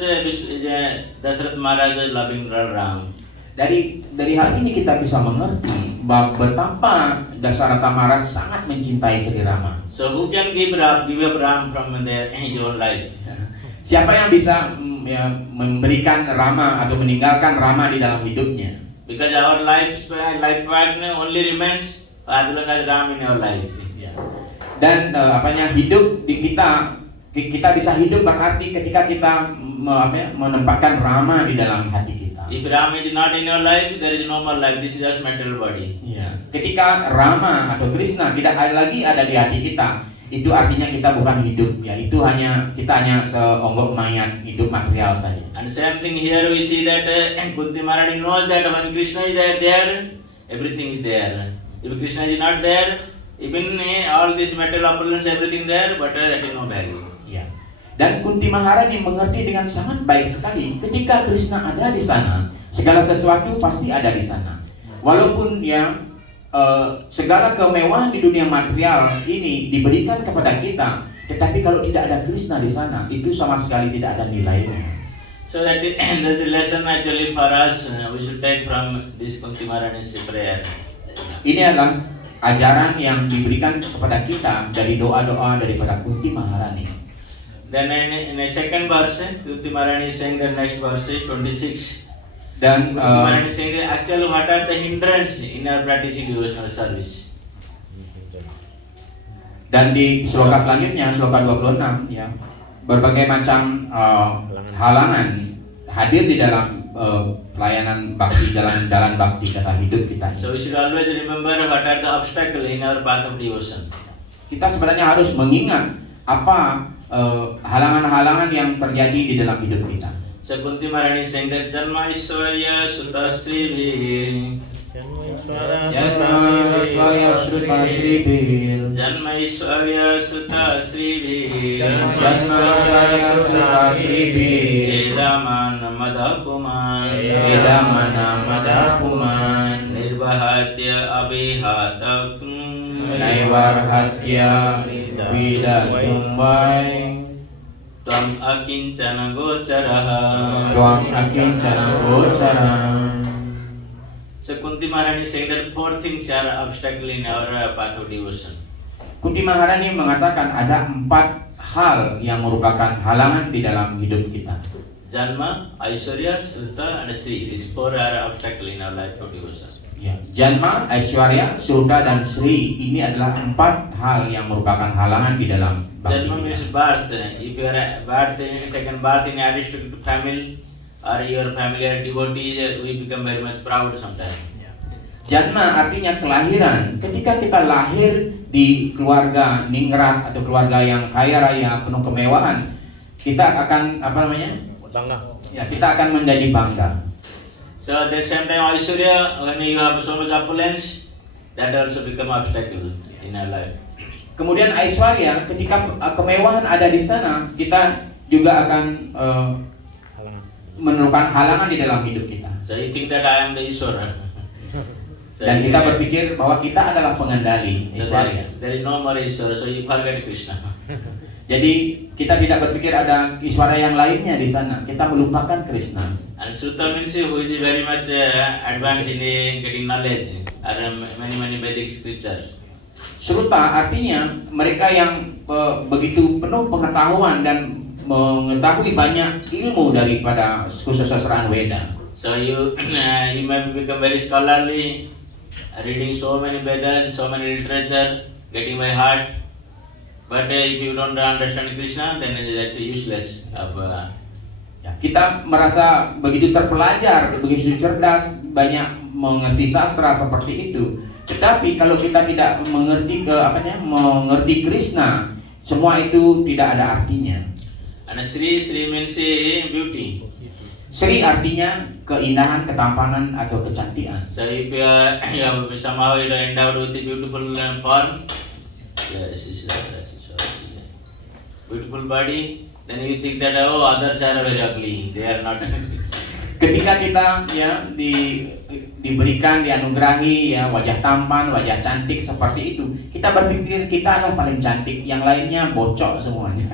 Dasarath Maharaj was loving Ram. Dari hal ini kita bisa mengerti bahwa betapa Dasaratha Maharaj sangat mencintai Sri Rama. So who can give up Ram from his own life? Siapa yang bisa memberikan Rama atau meninggalkan Rama di dalam hidupnya? Because our life partner only remains as long as Ram in our life. Dan hidup di kita bisa hidup berarti ketika kita menempatkan Rama di dalam hati kita. If Ram is not in your life, there is no more life. This is just material body. Ya. Ketika Rama atau Krishna tidak lagi ada di hati kita, itu artinya kita bukan hidup. Ya, kita hanya seonggok mayat, hidup material saja. And same thing here we see that Kunti Maharani knows that when Krishna is there, everything is there. If Krishna is not there, even all this material opulence, everything there, but that is no value. Ya. Dan Kunti Maharani mengerti dengan sangat baik sekali ketika Krishna ada di sana, segala sesuatu pasti ada di sana. Walaupun segala kemewahan di dunia material ini diberikan kepada kita, tetapi kalau tidak ada Krishna di sana, itu sama sekali tidak ada nilainya. So that is the lesson actually for us. We should take from this Kunti Maharani's prayer. Ini adalah ajaran yang diberikan kepada kita dari doa-doa daripada Kunti Maharani. Then in a second verse, Kunti Maharani is saying the next verse 26. Dan Kunti Maharani is saying actually what are the hindrance in our practicing devotional service. Dan di sloka selanjutnya, sloka 26, ya, berbagai macam halangan hadir di dalam pelayanan bakti, jalan bakti kata hidup kita. So we should always remember what are the obstacles in our path of devotion. Kita sebenarnya harus mengingat apa halangan-halangan yang terjadi di dalam hidup kita. So Kunti Maharani is saying that Dharma Ishwarya Sutasri Janmaiswarya Sruta Sribil. Janmaiswarya Sruta Sribil. Janmaiswarya Sruta Sribil. Edamana Madapuman. Edamana Madapuman. Nirbahatya Abhihatak. Naivarhatya Vidatumbai. Tvam Akincana Gocharaha. Tvam Akincana Gocharaha. So Kunti Maharani saying that 4 things are obstacle in our path of devotion. Kunti Maharani mengatakan ada 4 hal yang merupakan halangan di dalam hidup kita. Janma, Aishwarya, Sruta and Sri. These 4 are obstacle in our life of devotion. Ya, Janma, Aishwarya, Sruta dan Sri ini adalah 4 hal yang merupakan halangan di dalam bakti Janma means kita. birth. If you are taken birth in aristocratic family or your family are devotees, we become very much proud sometimes. Janma artinya kelahiran. Ketika kita lahir di keluarga ningrat atau keluarga yang kaya raya penuh kemewahan, kita akan Bangga. Ya, kita akan menjadi bangga. So at the same time Aishwarya, when you have so much opulence, that also become obstacle in our life. Kemudian Aishwarya, ketika kemewahan ada di sana, kita juga akan Halangan. menemukan halangan di dalam hidup kita. So you think that I am the Ishwara. So Dan you kita think- berpikir bahwa kita adalah pengendali so Aishwarya. there is no more Ishwara, so you forget Krishna. Jadi kita tidak berpikir ada Ishwarya yang lainnya di sana. Kita melupakan Krishna. And Sruta means who is very much advanced in getting knowledge. Are many Vedic scriptures. Sruta artinya mereka yang begitu penuh pengetahuan dan mengetahui banyak ilmu daripada kesusastraan Weda. So you you may become very scholarly, reading so many Vedas, so many literature, getting by heart. But if you don't understand Krishna, then that's useless. Ya, kita merasa begitu terpelajar, begitu cerdas, banyak mengerti sastra seperti itu. Tetapi kalau kita tidak mengerti mengerti Krishna, semua itu tidak ada artinya. And Sri means beauty. Sri artinya keindahan, ketampanan atau kecantikan. So if you are somehow endowed with a beautiful form, beautiful body, then you think that others are very ugly. They are not. Ketika kita diberikan, dianugerahi wajah tampan, wajah cantik seperti itu, kita berpikir kita adalah paling cantik, yang lainnya bocok semuanya.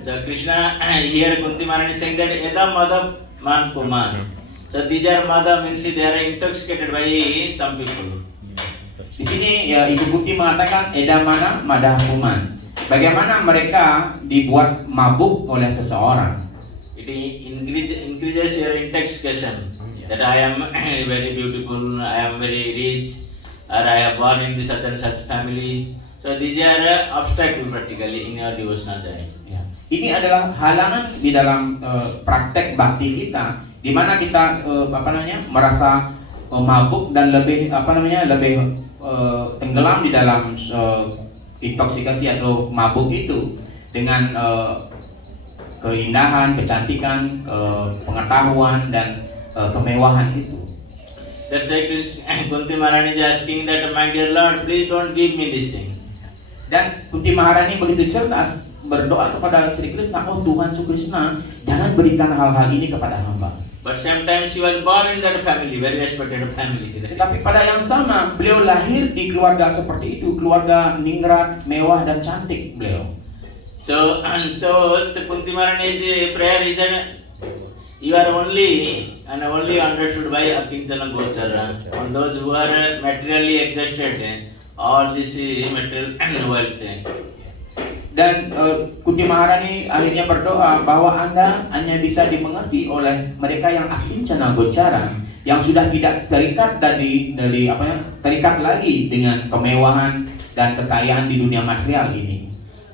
So Krishna here Kunti Maharani saying that Edam Madam Man Puman. So these are Madam means they are intoxicated by some people. Di sini Ibu Kunti mengatakan edamana madahuman. Bagaimana mereka dibuat mabuk oleh seseorang. It increases your intoxication. That I am very beautiful, I am very rich, or I have born in such and such family. So these are obstacles practically in your devotional journey. Ya. Ini adalah halangan di dalam praktek bakti kita, di mana kita merasa mabuk dan lebih tenggelam di dalam intoksikasi atau mabuk itu dengan keindahan, kecantikan, pengetahuan dan kemewahan itu. That's why Kunti Maharani is asking that, my dear Lord, please don't give me this thing. Dan Kunti Maharani begitu cerdas berdoa kepada Sri Krishna, oh Tuhan Sri Krishna, jangan berikan hal-hal ini kepada hamba. But sometimes she was born in that family, very respected family. Tetapi pada yang sama, beliau lahir di keluarga seperti itu, keluarga ningrat, mewah dan cantik beliau. So Kunti Maharani prayer is that you are only understood by Akincana Gochara. On those who are materially exhausted, all this material wealth. Dan Kunti Maharani akhirnya berdoa bahwa Anda hanya bisa dimengerti oleh mereka yang Akincana Gochara, yang sudah tidak terikat terikat lagi dengan kemewahan dan kekayaan di dunia material ini.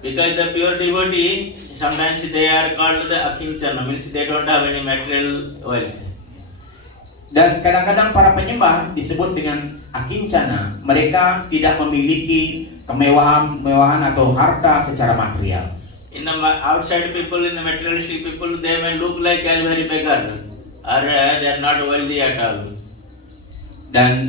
Because the pure devotee, sometimes they are called the Akincana, means they don't have any material wealth. Dan kadang-kadang para penyembah disebut dengan Akincana, mereka tidak memiliki kemewahan atau harta secara material. In the outside people, in the materialistic people, they may look like a very beggar, or they are not wealthy at all. Dan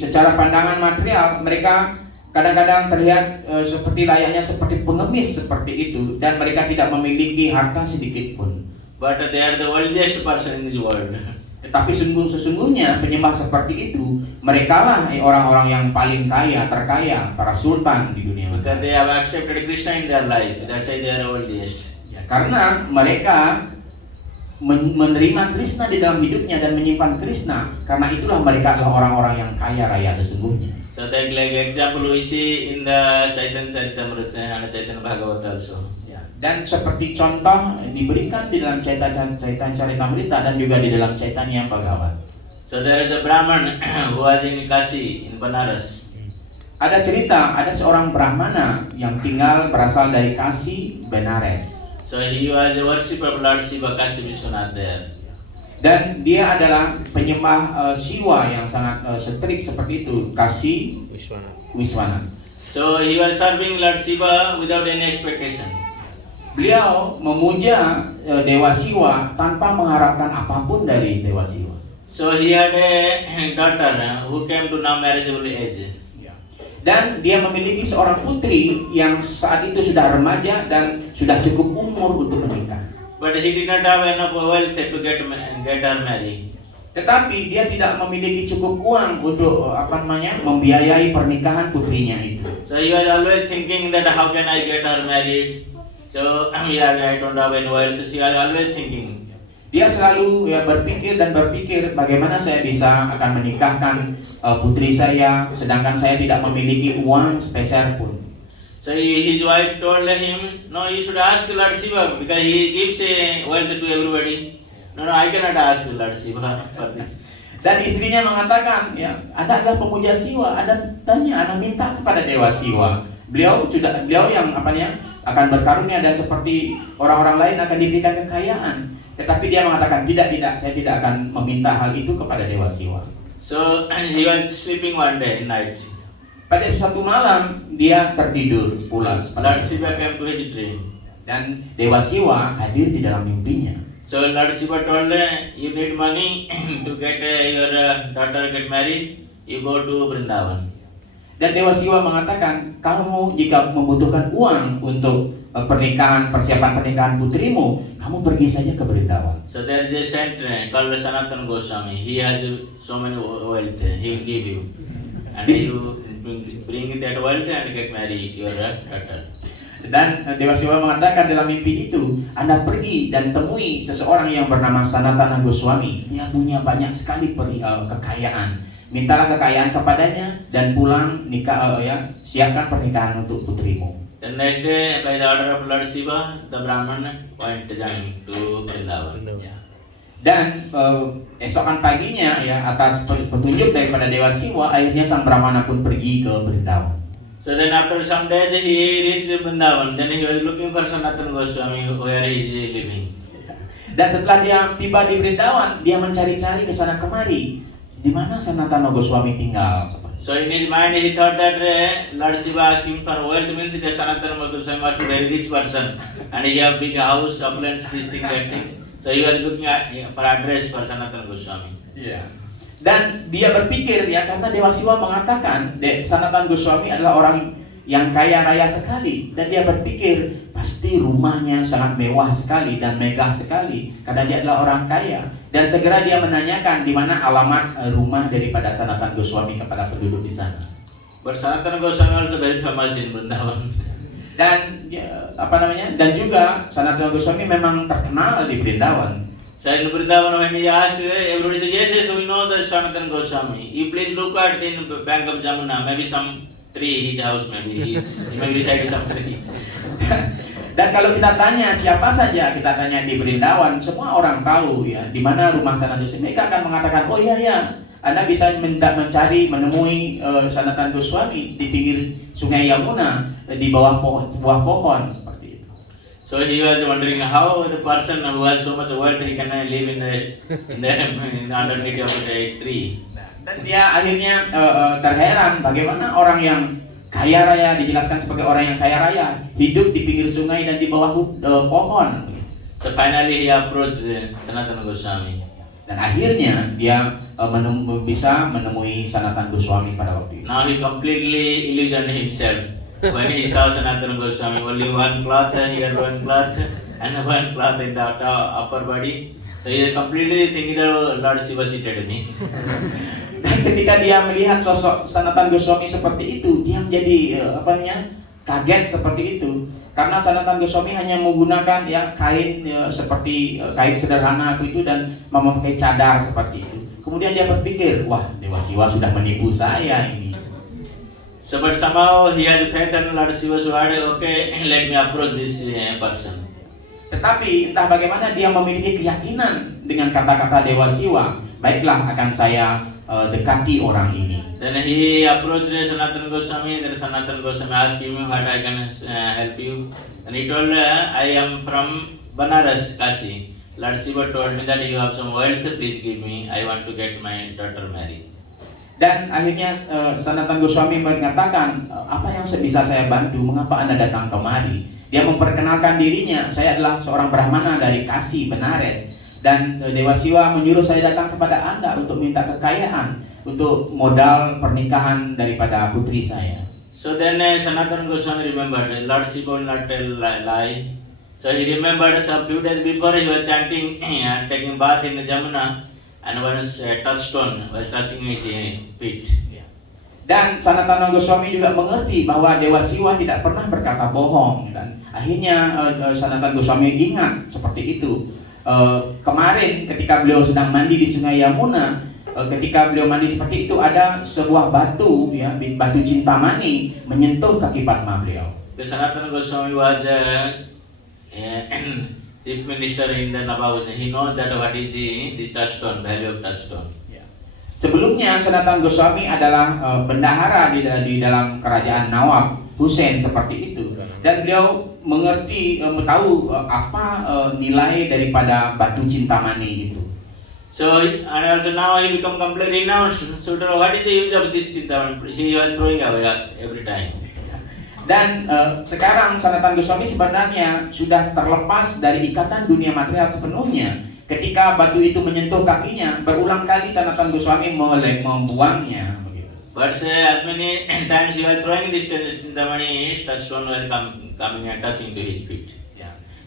secara pandangan material mereka kadang-kadang terlihat seperti layaknya seperti pengemis seperti itu, dan mereka tidak memiliki harta sedikit pun. But they are the wealthiest person in this world. Tetapi sesungguhnya penyembah seperti itu mereka lah orang-orang yang paling kaya, terkaya, para sultan di dunia. Because they have accepted Krishna in their life. That's why they are the wealthiest. Ya, karena mereka menerima Krishna di dalam hidupnya dan menyimpan Krishna, karena itulah mereka adalah orang-orang yang kaya raya sesungguhnya. So that like example we see in the Chaitanya Charitamrita and Chaitanya Bhagavata also. Ya, dan seperti contoh diberikan di dalam Chaitanya Charitamrita dan juga di dalam Chaitanya Bhagavata. So there is a Brahman who was in Kashi in Banaras. Ada cerita, ada seorang Brahmana yang berasal dari Kashi, Benares. So he was a worshipper of Lord Shiva, Kashi Vishwanath there. Dan dia adalah penyembah Shiva yang sangat setrik seperti itu, Kashi Vishwanath. So he was serving Lord Shiva without any expectation. Beliau memuja Dewa Shiva tanpa mengharapkan apapun dari Dewa Shiva. So he had a daughter who came to now marriageable age. Dan dia memiliki seorang putri yang saat itu sudah remaja dan sudah cukup umur untuk menikah. But he did not have enough wealth to get her married. Tetapi dia tidak memiliki cukup uang untuk membiayai pernikahan putrinya itu. So he was always thinking that how can I get her married? So I don't have any wealth. So he was always thinking. Dia selalu berpikir bagaimana saya bisa akan menikahkan putri saya, sedangkan saya tidak memiliki uang sepeser pun. So his wife told him, no, you should ask Lord Shiva because he gives wealth to everybody. No, I cannot ask Lord Shiva for this. Dan istrinya mengatakan, ya, Anda adalah pemuja Shiva, Anda minta kepada Dewa Shiva. Beliau yang akan berkarunia dan seperti orang-orang lain akan diberikan kekayaan. Tetapi dia mengatakan tidak, saya tidak akan meminta hal itu kepada Dewa Shiva. So he was sleeping one day night. Pada suatu malam dia tertidur pulas. Lord Shiva came to his dream. Dan Dewa Shiva hadir di dalam mimpinya. So Lord Shiva told you need money to get your daughter get married. You go to Vrindavan. Dan Dewa Shiva mengatakan, kamu jika membutuhkan uang untuk persiapan pernikahan putrimu, kamu pergi saja ke Vrindavan. So there is a saint called Sanatana Goswami. He has so many wealth. He will give you, and you bring that wealth and get married your daughter. Dan Dewa Shiva mengatakan dalam mimpi itu, Anda pergi dan temui seseorang yang bernama Sanatana Goswami. Dia punya banyak sekali kekayaan. Mintalah kekayaan kepadanya dan pulang siapkan pernikahan untuk putrimu. The next day, by the order of Lord Shiva, the Brahman went journey to Vrindavan. Dan esokan paginya, atas petunjuk daripada Dewa Shiva, akhirnya sang Brahmana pun pergi ke Vrindavan. So then after some days he reached Vrindavan. Then he was looking for Sanatana Goswami where he is living. Dan setelah dia tiba di Vrindavan, dia mencari-cari ke sana kemari. Di mana Sanatana Goswami tinggal? So in his mind he thought that Lord Shiva asked him for wealth, means that Sanatana Goswami must be a very rich person and he have big house, opulence, this thing, that thing. So he was looking at for address for Sanatana Goswami. Dan dia berpikir karena Dewa Shiva mengatakan Sanatana Goswami adalah orang yang kaya raya sekali, dan dia berpikir pasti rumahnya sangat mewah sekali dan megah sekali karena dia adalah orang kaya. Dan segera dia menanyakan di mana alamat rumah daripada Sanatana Goswami kepada penduduk di sana. But Sanatana Goswami also very famous in Vrindavan. Dan dan juga Sanatana Goswami memang terkenal di Vrindavan. So in Vrindavan when he asked, everybody said, yes, we know the Sanatana Goswami. You please look at the bank of Jamuna, maybe some tree, his house maybe, he may reside some tree. Dan kalau kita tanya siapa saja, kita tanya di Vrindavan, semua orang tahu di mana rumah Sanatana Goswami. Mereka akan mengatakan, oh iya, Anda bisa menemui Sanatana Goswami di pinggir Sungai Yamuna di bawah sebuah pohon seperti itu. So he was wondering how the person who has so much wealth he can live in the underneath of the tree. Dan dia akhirnya terheran bagaimana orang yang kaya raya, dijelaskan sebagai orang yang kaya raya, hidup di pinggir sungai dan di bawah pohon. So finally he approached Sanatana Goswami. Dan akhirnya dia bisa menemui Sanatan Goswami pada waktu itu. Now he completely illusioned himself. When he saw Sanatana Goswami, only one cloth here, one cloth, and one cloth in the upper body. So he completely thinking that Lord Shiva cheated me. Dan ketika dia melihat sosok Sanatan Goswami seperti itu, dia menjadi kaget seperti itu. Karena Sanatan Goswami hanya menggunakan kain seperti kain sederhana itu dan memakai cadar seperti itu. Kemudian dia berpikir, wah, Dewa Siwa sudah menipu saya ini. So but somehow he had faith in Lord Shiva, so okay, let me approach this person. Tetapi entah bagaimana dia memiliki keyakinan dengan kata-kata Dewa Siwa, baiklah akan saya dekati orang ini. Then he approached Sanatana Goswami. Then Sanatana Goswami asked him, "What I can help you?" And he told, "I am from Banaras, Kashi. Lord Shiva told me that you have some wealth. Please give me. I want to get my daughter married." Dan akhirnya Sanatan Goswami mengatakan, apa yang bisa saya bantu? Mengapa Anda datang kemari? Dia memperkenalkan dirinya, saya adalah seorang Brahmana dari Kashi, Benares. Dan Dewa Siwa menyuruh saya datang kepada Anda untuk minta kekayaan untuk modal pernikahan daripada putri saya. So then Sanatana Goswami remembered, Lord Shiva will not tell lie. So he remembered some few days before he was chanting and taking bath in the Jamuna, and one touchstone was touching his feet. Dan Sanatana Goswami juga mengerti bahwa Dewa Siwa tidak pernah berkata bohong. Dan akhirnya Sanatana Goswami ingat seperti itu. Kemarin ketika beliau sedang mandi di Sungai Yamuna, ketika beliau mandi seperti itu ada sebuah batu, batu Cintamani menyentuh kaki Padma beliau. Sanatana Goswami was chief minister in the Nabha. He knows that what is the touchstone, value of touchstone. Sebelumnya Sanatana Goswami adalah bendahara di dalam kerajaan Nawab Hussein seperti itu. Dan beliau mengerti, tahu apa nilai daripada batu Cintamani itu. So and also now he become completely renounced. So what is the use of this Cintamani? He was throwing away every time. Dan sekarang Sanatana Goswami sebenarnya sudah terlepas dari ikatan dunia material sepenuhnya. Ketika batu itu menyentuh kakinya, berulang kali Sanatana Goswami membuangnya. But as many times he was throwing this Cintamani, touchstone was coming and touching to his feet.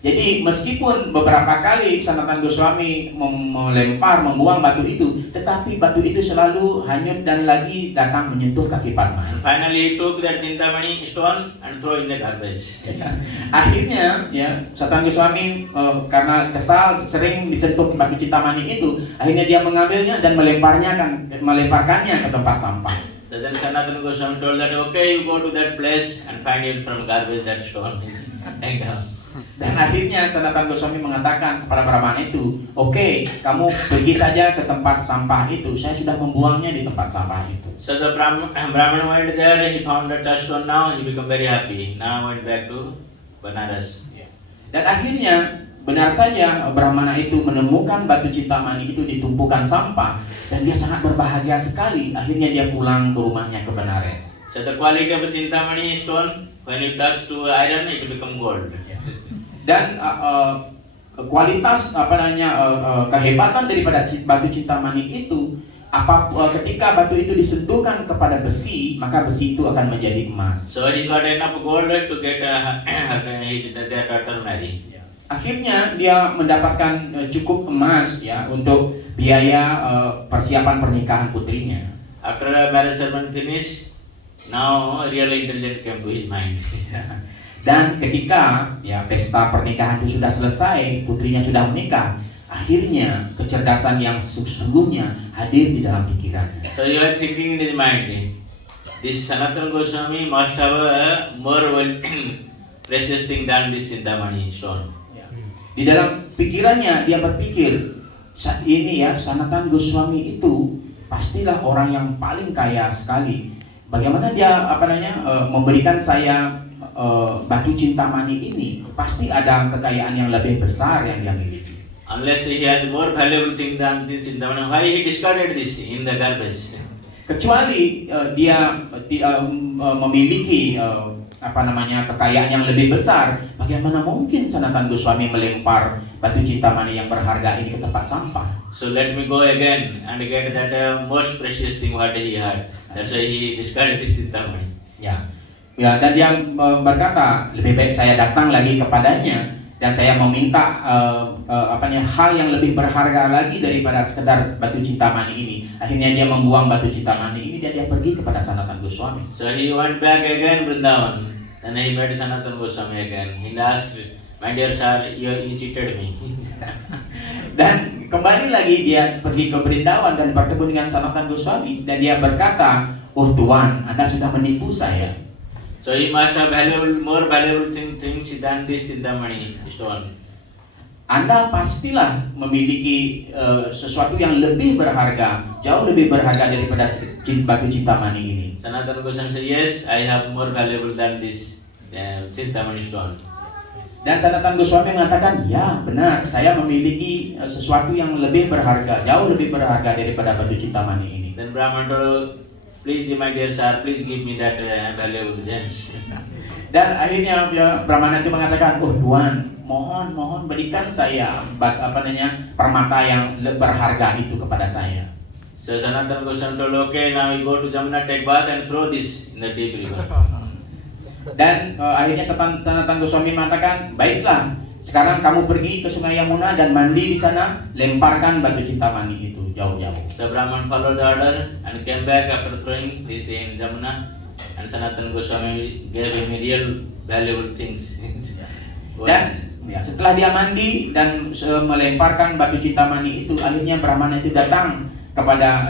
Jadi meskipun beberapa kali Sanatana Goswami membuang batu itu, tetapi batu itu selalu hanyut dan lagi datang menyentuh kaki Padma. And finally he took that Cintamani stone and throw in the garbage. Akhirnya Sanatana Goswami karena kesal sering disentuh batu Cintamani itu, akhirnya dia mengambilnya dan melemparkannya ke tempat sampah. So then Sanatana Goswami told that, okay, you go to that place and find it from garbage that stone. And Dan akhirnya Sanatana Goswami mengatakan kepada Brahmana itu, oke, kamu pergi saja ke tempat sampah itu, saya sudah membuangnya di tempat sampah itu. So the Brahman went there, he found the touchstone. Now he became very happy. Now went back to Banaras. Dan akhirnya benar saja Brahmana itu menemukan batu Cintamani itu di tumpukan sampah dan dia sangat berbahagia sekali. Akhirnya dia pulang ke rumahnya ke Benares. So the quality of a Cintamani stone, when you touch to iron, it will become gold. Dan kualitas kehebatan daripada batu Cintamani itu, ketika batu itu disentuhkan kepada besi, maka besi itu akan menjadi emas. So he got enough gold to get their daughter married. Akhirnya dia mendapatkan cukup emas untuk biaya persiapan pernikahan putrinya. After the marriage ceremony finished, now real intelligence came to his mind. Dan ketika pesta pernikahan itu sudah selesai, putrinya sudah menikah, akhirnya kecerdasan yang sesungguhnya hadir di dalam pikirannya. So you are thinking in his mind, this Sanatana Goswami must have a more precious thing than this Cintamani stone. Di dalam pikirannya dia berpikir, saat ini Sanatana Goswami itu pastilah orang yang paling kaya sekali. Bagaimana dia memberikan saya batu Cintamani ini? Pasti ada kekayaan yang lebih besar yang dia miliki. Unless he has more valuable thing than this Cintamani, why he discarded this in the garbage? Kecuali dia memiliki kekayaan yang lebih besar, bagaimana mungkin Sanatan Goswami melempar batu cintamani yang berharga ini ke tempat sampah? So let me go again and get that most precious thing what he had. That's why he discarded this Chintamani. Ya, dan dia berkata, lebih baik saya datang lagi kepadanya dan saya meminta hal yang lebih berharga lagi daripada sekedar batu cintamani ini. Akhirnya dia membuang batu cintamani ini dan dia pergi kepada Sanatan Goswami. So he went back again Vrindavan, and he met Sanatan Goswami again. He asked, "My dear sir, you cheated me." Dan kembali lagi dia pergi ke Vrindavan dan bertemu dengan Sanatan Goswami dan dia berkata, "Oh Tuan, Anda sudah menipu saya." So he must have more valuable things than this Chintamani stone. Anda pastilah memiliki sesuatu yang lebih berharga, jauh lebih berharga daripada batu cintamani ini. Sanatana Goswami said, "Yes, I have more valuable than this Chintamani stone." Dan Sanatan Goswami mengatakan, ya benar, saya memiliki sesuatu yang lebih berharga, jauh lebih berharga daripada batu cintamani ini. Then Brahman told, "Please, my dear sir, please give me that valuable gems." Dan akhirnya Brahmana itu mengatakan, oh Tuan, mohon berikan saya permata yang berharga itu kepada saya. So Sanatana Goswami told, "Okay, now we go to Jamuna, take bath and throw this in the deep river." Dan akhirnya Sanatan Goswami mengatakan, baiklah, sekarang kamu pergi ke Sungai Yamuna dan mandi di sana, lemparkan batu cintamani itu jauh-jauh. The Brahman followed the order and came back after throwing this in Jamuna, and Sanatana Goswami gave him real valuable things. Dan setelah dia mandi dan melemparkan batu cintamani itu, akhirnya Brahmana itu datang kepada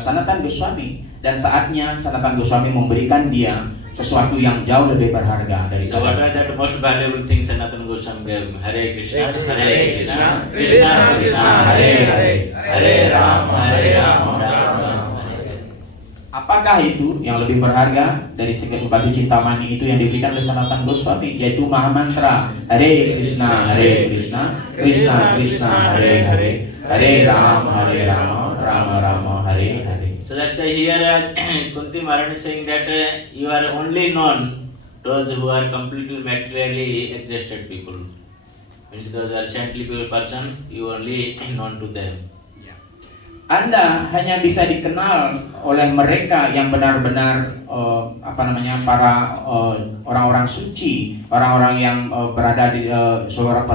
Sanatan Goswami, dan saatnya Sanatan Goswami memberikan dia sesuatu yang jauh lebih berharga dari. So what are the most valuable things Sanatana Goswami gave? Hare Krishna, Hare Krishna, Krishna Krishna, Hare Hare, Hare Rama, Hare Rama, Rama Rama, Hare Hare. Apakah itu yang lebih berharga dari batu cintamani itu yang diberikan oleh Sanatan Goswami? Yaitu Maha Mantra Hare Krishna, Hare Krishna, Krishna Krishna, Hare Hare, Hare Rama, Rama Rama, Hare Hare. So that's why here Kunti Maharani is saying that you are only known those who are completely materially exhausted people. Means those are saintly pure person, you only known to them. Anda hanya bisa dikenal oleh mereka yang benar-benar para orang-orang suci, orang-orang yang berada di suara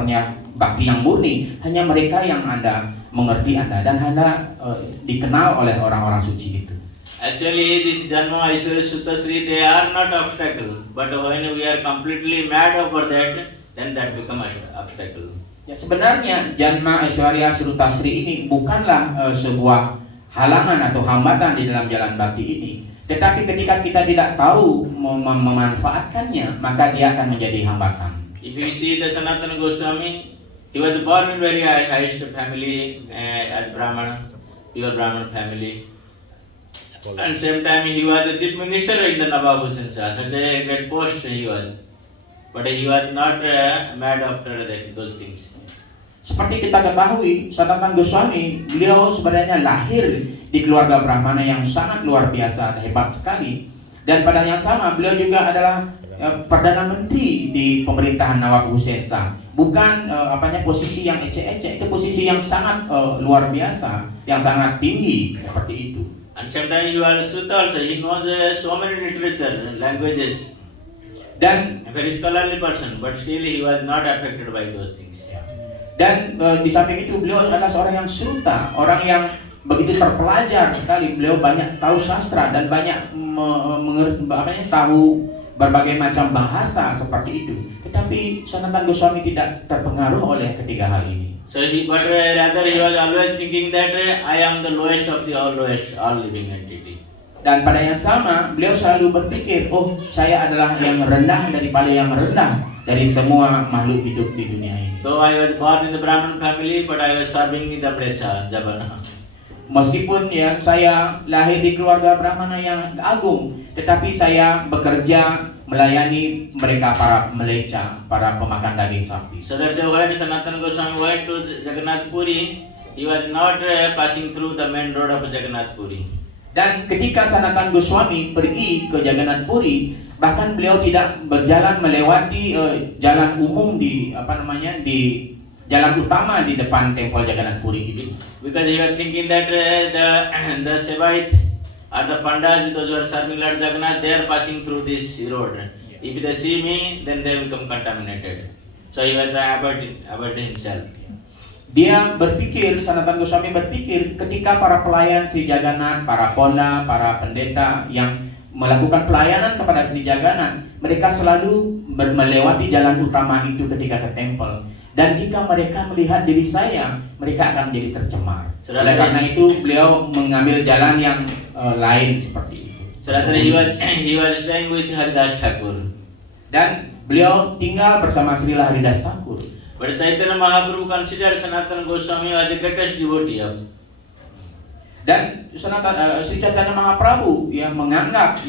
bakti yang murni. Hanya mereka yang Anda mengerti Anda, dan Anda dikenal oleh orang-orang suci itu. Actually, this Janma, Aishwarya, Sutta, Sri, they are not obstacle. But when we are completely mad over that, then that become obstacle. Ya, sebenarnya Janma, Aishwarya, Sutta, Sri ini bukanlah sebuah halangan atau hambatan di dalam jalan bakti ini. Tetapi ketika kita tidak tahu memanfaatkannya, maka dia akan menjadi hambatan. If you see the Sanatana Goswami, he was born in very highest family at Brahmana, pure Brahman family. And same time he was the chief minister in the Nawab Hussain Shah. Such a great post he was. But he was not mad after those things. Seperti kita ketahui, Sanatan Goswami, beliau sebenarnya lahir di keluarga Brahmana yang sangat luar biasa, hebat sekali. Dan pada yang sama, beliau juga adalah Perdana Menteri di pemerintahan Nawab Hussain Shah. Bukan posisi yang ecek-ecek, itu posisi yang sangat luar biasa, yang sangat tinggi seperti itu. And sometimes he was Sutta also. He knows so many literature, languages. Dan A very scholarly person, but still he was not affected by those things. Dan di samping itu beliau adalah seorang yang sruta, orang yang begitu terpelajar sekali. Beliau banyak tahu sastra dan banyak tahu berbagai macam bahasa seperti itu. Tetapi Sanatan Goswami tidak terpengaruh oleh ketiga hal ini. So rather he was always thinking that I am the lowest of the all lowest, all living entity. Dan pada yang sama, beliau selalu berpikir, oh saya adalah yang rendah daripada yang rendah dari semua makhluk hidup di dunia ini. Though I was born in the Brahman family, but I was serving in the Mlecha, Jabana. Meskipun ya saya lahir di keluarga Brahmana yang agung, tetapi saya bekerja melayani mereka para meleca, para pemakan daging sapi. So that's why when Sanatana Goswami went to Jagannath Puri, he was not passing through the main road of Jagannath Puri. Dan ketika Sanatan Goswami pergi ke Jagannath Puri, Bahkan beliau tidak berjalan melewati jalan umum di di jalan utama di depan tempel Jagannath Puri itu. Because he was thinking that the Sevites or the Pandas, those who are serving Lord Jagannath, they are passing through this road. If they see me, then they become contaminated. So he was avoid himself. Dia berpikir, Sanatana Goswami berpikir, ketika para pelayan Sri Jagannath, para ponda, para pendeta yang melakukan pelayanan kepada Sri Jagannath, mereka selalu melewati jalan utama itu ketika ke tempel. Dan jika mereka melihat diri saya, mereka akan menjadi tercemar. Oleh karena itu beliau mengambil jalan yang lain seperti itu. So he was staying with Haridas Thakur. Dan beliau tinggal bersama Srila Haridas Thakur. But Chaitanya Mahaprabhu considered Sanatana Goswami as the greatest devotee of. Dan Sri Chaitanya Mahaprabhu yang menganggap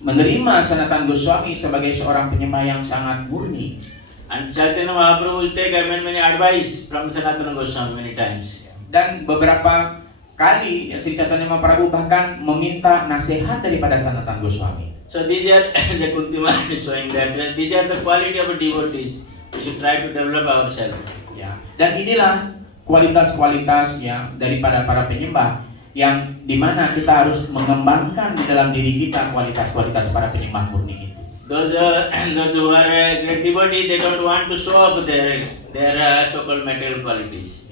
menerima Sanatana Goswami sebagai seorang penyembah yang sangat murni. And Chaitanya Mahaprabhu will take many advice from Sanatana Goswami many times. Dan beberapa kali Sri Chaitanya Mahaprabhu bahkan meminta nasihat daripada Sanatana Goswami. So these are the Kuntima showing that these are the quality of devotees. We should try to develop ourselves. Ya. Dan inilah kualitas-kualitas ya daripada para penyembah yang dimana kita harus mengembangkan di dalam diri kita kualitas-kualitas para penyembah murni itu. Those who are great devotees, they don't want to show off their so-called material qualities.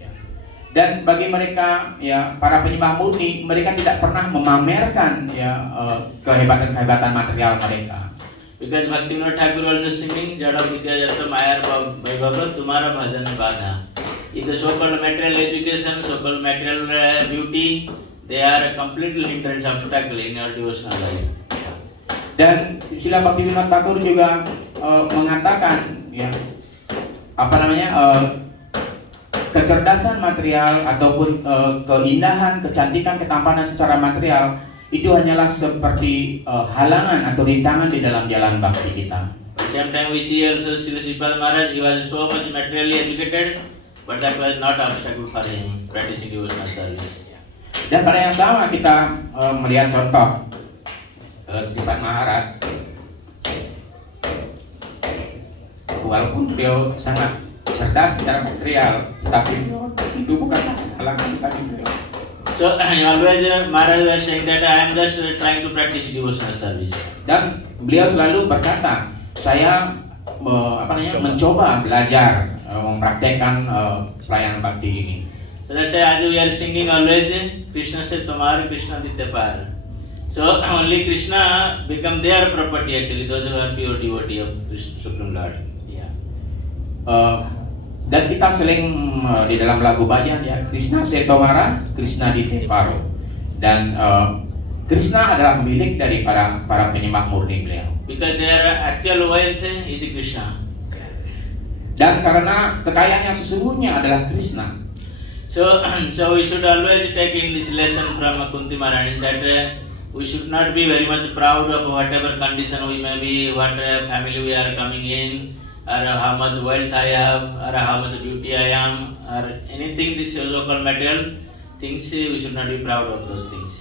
Dan bagi mereka ya para penyembah murni, mereka tidak pernah memamerkan ya kehebatan-kehebatan material mereka. Because Bhaktivinoda Thakur also singing Jada Vidya Jata Mayar Vaibhava Tumara Bhajana Badha. If the so-called material education, so-called material beauty, they are a completely hindrance obstacle in your devotional life. Dan Srila Bhaktivinoda Thakur juga mengatakan ya kecerdasan material ataupun keindahan, kecantikan, ketampanan secara material itu hanyalah seperti halangan atau rintangan di dalam jalan bakti kita. At the same time we see also Srila Sripad Maharaj, he was so much materially educated, but that was not obstacle for him practicing devotional service. Dan pada yang sama kita melihat contoh Sripad Maharaj, walaupun beliau sangat cerdas secara material, tapi itu bukan halangan bagi beliau. So always Maharaj was saying that I am just trying to practice devotional service. Dan beliau selalu berkata, saya mencoba belajar mempraktekkan pelayanan bakti ini. So that's why as we are singing always Krishna se tomar Krishna ditya par. So only Krishna become their property actually, those who are pure devotee of Supreme Lord. Dan kita sering di dalam lagu bhajan ya, Krishna Setomara, Krishna Diteparo. Dan Krishna adalah milik dari para penyembah murni beliau. Because their actual wealth is Krishna. Dan karena kekayaan yang sesungguhnya adalah Krishna. So we should always take in this lesson from Kunti Maharani that we should not be very much proud of whatever condition we may be, what family we are coming in, or how much wealth I have, or how much beauty I am, or anything this so-called material things, we should not be proud of those things.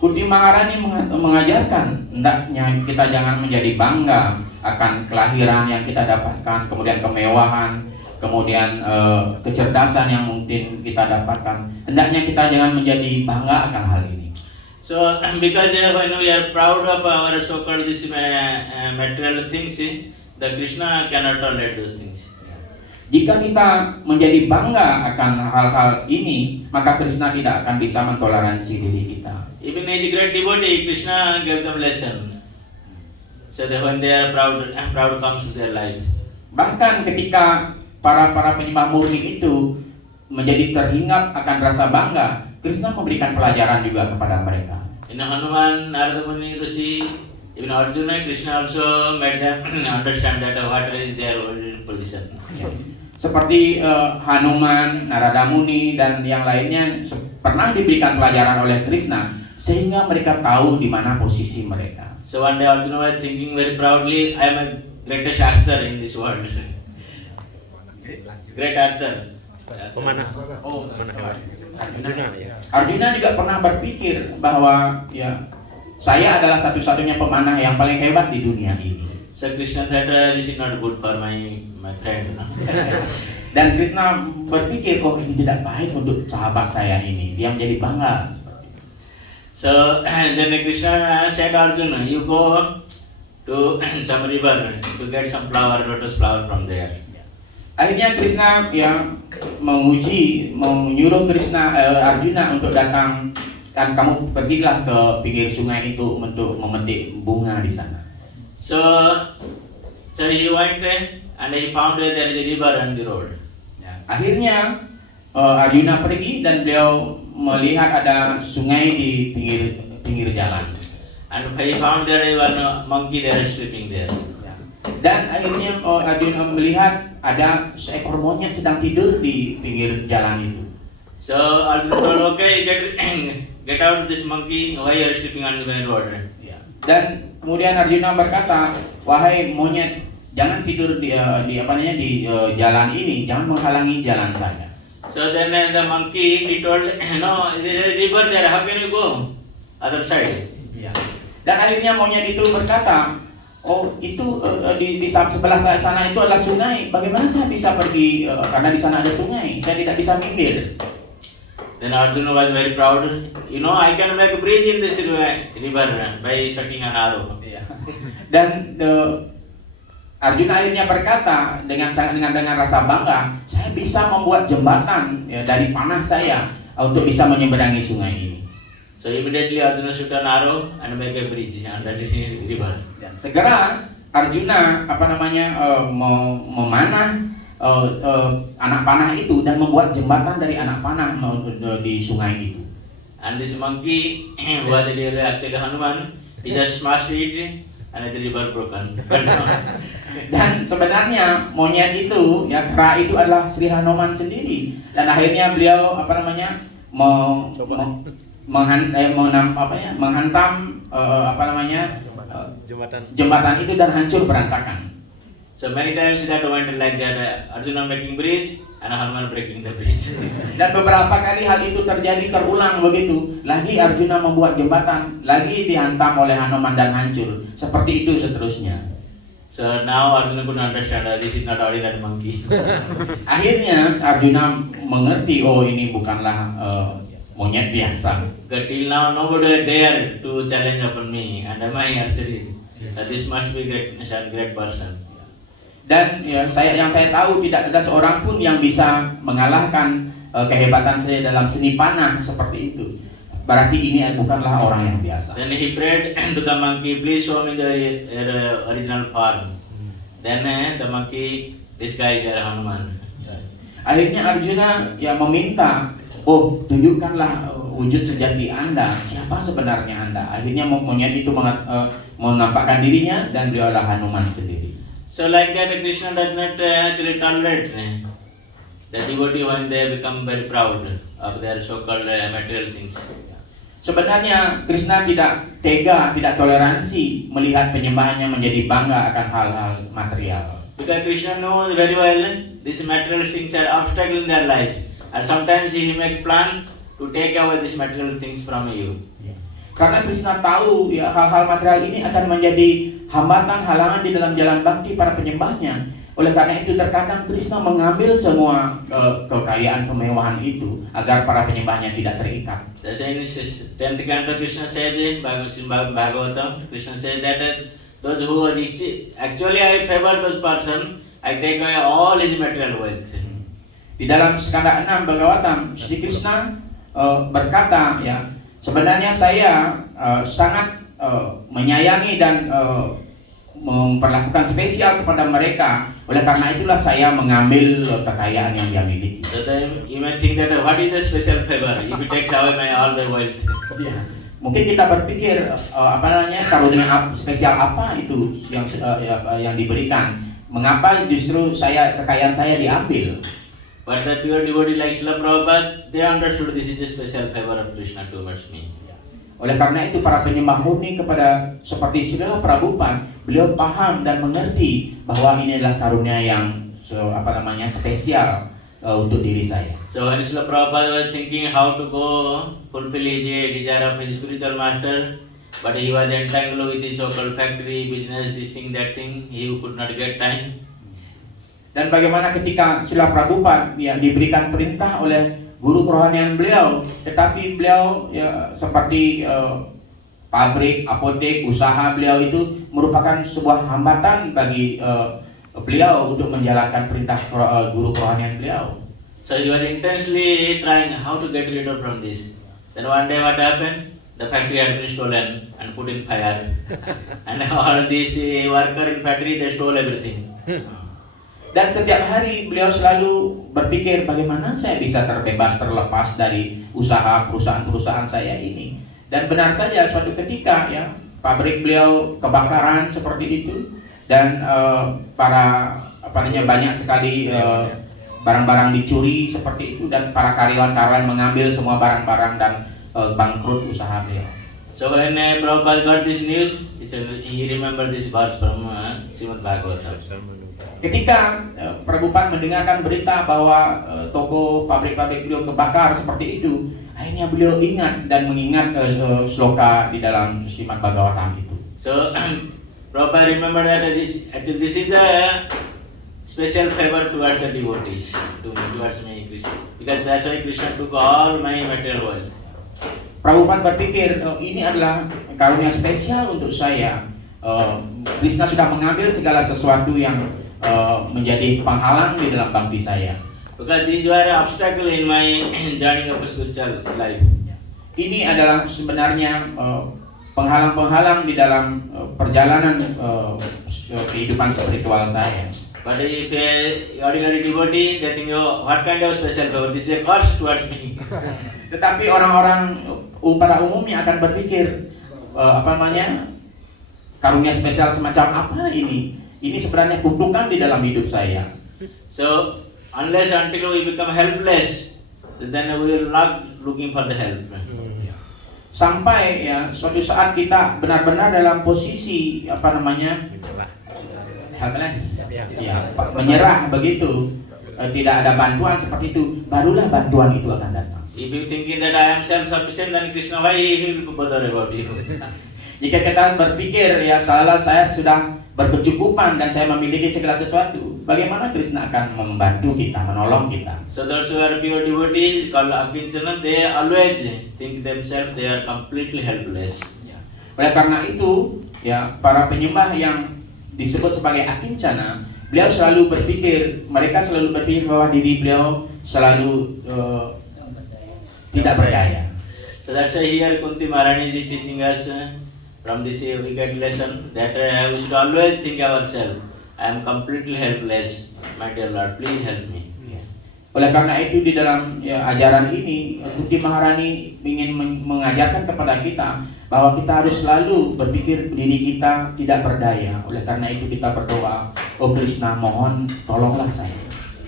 Kunti Maharani mengajarkan hendaknya kita jangan menjadi bangga akan kelahiran yang kita dapatkan, kemudian kemewahan, kemudian kecerdasan yang mungkin kita dapatkan. Hendaknya kita jangan menjadi bangga akan hal ini. So because when we are proud of our so-called this material things, the Krishna cannot tolerate those things. Jika kita menjadi bangga akan hal-hal ini, maka Krishna tidak akan bisa mentoleransi diri kita. Even in the great devotee, Krishna gave them lesson. So that when they are proud comes to their life. Bahkan ketika para penyembah murni itu menjadi terhinggap akan rasa bangga, Krishna memberikan pelajaran juga kepada mereka. In Hanuman, Narada Muni, Rishi, even Arjuna, Krishna also made them understand that what is their original position. Seperti Hanuman, Narada Muni dan yang lainnya pernah diberikan pelajaran oleh Krishna sehingga mereka tahu di mana posisi mereka. So one day Arjuna was thinking very proudly, I am a greatest archer in this world. Great archer. Pemanah. Oh, Arjuna ya. Arjuna juga pernah berpikir bahwa ya saya adalah satu-satunya pemanah yang paling hebat di dunia ini. So Krishna thought, this is not good for my friend. No? Dan Krishna berpikir, oh ini tidak baik untuk sahabat saya ini. Dia menjadi bangga. So then Krishna said Arjuna, you go to some river to get some flower, lotus flower from there. Akhirnya Krishna yang menyuruh Arjuna untuk datang, kan kamu pergilah ke pinggir sungai itu untuk memetik bunga di sana. So he went and he found there is a river on the road. Ya, akhirnya Arjuna pergi dan beliau melihat ada sungai di pinggir jalan. And he found there one monkey there sleeping there. Ya. Dan akhirnya Arjuna melihat ada seekor monyet sedang tidur di pinggir jalan itu. So Arjuna told, okay, get out of this monkey. Why you are sleeping on the main road? Ya. Dan kemudian Arjuna berkata, wahai monyet, jangan tidur di jalan ini, jangan menghalangi jalan saya. So then the monkey he told, no, there is a river there. How can you go other side? Ya. Dan akhirnya monyet itu berkata, oh itu di sebelah sana itu adalah sungai. Bagaimana saya bisa pergi karena di sana ada sungai? Saya tidak bisa minggir. Then Arjuna was very proud. You know, I can make a bridge in this river by shooting an arrow. Ya. Dan Arjuna akhirnya berkata dengan rasa bangga, saya bisa membuat jembatan ya, dari panah saya untuk bisa menyeberangi sungai ini. So immediately Arjuna shoot an arrow and make a bridge under the river. Dan segera Arjuna memanah anak panah itu dan membuat jembatan dari anak panah di sungai itu. And this monkey was really actually Hanuman. He just smashed it and the river broken. Dan sebenarnya monyet itu, ya kera itu adalah Sri Hanuman sendiri. Dan akhirnya beliau menghantam jembatan itu dan hancur berantakan. So many times that went like that. Arjuna making bridge and Hanuman breaking the bridge. Dan beberapa kali hal itu terjadi terulang begitu. Lagi Arjuna membuat jembatan, lagi dihantam oleh Hanuman dan hancur. Seperti itu seterusnya. So now Arjuna could understand this is not ordinary monkey. Akhirnya Arjuna mengerti, oh ini bukanlah monyet biasa. But till now nobody dare to challenge upon me and my archery. This must be great person. Dan ya, yang saya tahu tidak ada seorang pun yang bisa mengalahkan kehebatan saya dalam seni panah seperti itu. Berarti ini bukanlah orang yang biasa. Then he prayed to the monkey, please show me the original form. Then the monkey disguised as Hanuman. Akhirnya Arjuna ya meminta, oh tunjukkanlah wujud sejati Anda, siapa sebenarnya Anda. Akhirnya monyet itu menampakkan dirinya dan beliau adalah Hanuman sendiri. So like that Krishna does not actually tolerate the devotee when they become very proud of their so-called material things. Sebenarnya Krishna tidak tega, tidak toleransi melihat penyembahnya menjadi bangga akan hal-hal material. Because Krishna knows very well these material things are obstacle in their life, and sometimes he make plan to take away these material things from you. Karena Krishna tahu ya hal-hal material ini akan menjadi hambatan, halangan di dalam jalan bakti para penyembahnya. Oleh karena itu terkadang Krishna mengambil semua kekayaan kemewahan itu agar para penyembahnya tidak terikat. That's in 10th canto Krishna says in Bhagavatam, Krishna says that those who are rich, actually I favor those person, I take away all his material wealth. Di dalam skanda 6 Bhagavatam, Sri Krishna berkata ya, sebenarnya saya sangat menyayangi dan memperlakukan spesial kepada mereka. Oleh karena itulah saya mengambil kekayaan yang dia miliki. So then you may think that what is the special favor if you take away my all the wealth? Mungkin kita berpikir karunia spesial apa itu yang diberikan? Mengapa justru kekayaan saya diambil? But the pure devotee like Srila Prabhupada, they understood this is a special favor of Krishna towards me. Oleh karena itu para penyembah murni kepada seperti Srila Prabhupada, beliau paham dan mengerti bahwa ini adalah karunia yang spesial untuk diri saya. So when Srila Prabhupada was thinking how to go fulfill his desire of his spiritual master, But he was entangled with his so-called factory, business, this thing, that thing. He could not get time. Dan bagaimana ketika Srila Prabhupada yang diberikan perintah oleh guru kerohanian beliau, tetapi beliau ya, seperti pabrik, apotek, usaha beliau itu merupakan sebuah hambatan bagi beliau untuk menjalankan perintah guru kerohanian beliau. So he was intensely trying how to get rid of from this. Then one day what happened? The factory had been stolen and put in fire. And all these workers in factory, they stole everything. Dan setiap hari beliau selalu berpikir bagaimana saya bisa terbebas, terlepas dari usaha perusahaan-perusahaan saya ini. Dan benar saja suatu ketika ya pabrik beliau kebakaran seperti itu dan banyak sekali barang-barang dicuri seperti itu dan para karyawan-karyawan mengambil semua barang-barang dan bangkrut usaha beliau. So when Prabhupada got this news, he remembered this verse from Srimad Bhagavatam. Ketika Prabhupada mendengarkan berita bahwa toko pabrik-pabrik beliau kebakar seperti itu, akhirnya beliau ingat dan mengingat sloka di dalam Srimad Bhagavatam itu. So Prabhupada remembered that this is the special favor towards the devotees, towards me, Krishna. Because that's why Krishna took all my material wealth. Prabhupada berpikir ini adalah karunia spesial untuk saya. Krishna sudah mengambil segala sesuatu yang menjadi penghalang di dalam bakti saya. Because these were obstacle in my journey of spiritual life. Ini adalah sebenarnya penghalang-penghalang di dalam perjalanan kehidupan spiritual saya. But if ordinary devotee, they think, oh, what kind of special favor? This is a curse towards me. Tetapi orang-orang pada umumnya akan berpikir karunia spesial semacam apa ini? Ini sebenarnya kutukan di dalam hidup saya. So unless until we become helpless, then we will not looking for the help. Sampai ya suatu saat kita benar-benar dalam posisi helpless, ya, menyerah begitu, tidak ada bantuan seperti itu, barulah bantuan itu akan datang. If you thinking that I am self-sufficient, then Krishna, why he will bother about you? Jika kita berpikir ya saya sudah berkecukupan dan saya memiliki segala sesuatu, bagaimana Krishna akan membantu kita, menolong kita? So those who are pure devotees called Akinchana, they always think themselves they are completely helpless. Oleh karena itu, ya para penyembah yang disebut sebagai Akincana, mereka selalu berpikir bahwa diri beliau selalu tidak berdaya. So that's why here Kunti Maharani is teaching us from this wicked lesson that we should always think ourselves, I am completely helpless, my dear Lord, please help me. Oleh karena itu di dalam ajaran ini, Kunti Maharani ingin mengajarkan kepada kita bahwa kita harus selalu berpikir diri kita tidak berdaya. Oleh karena itu kita berdoa, oh Krishna, mohon tolonglah saya.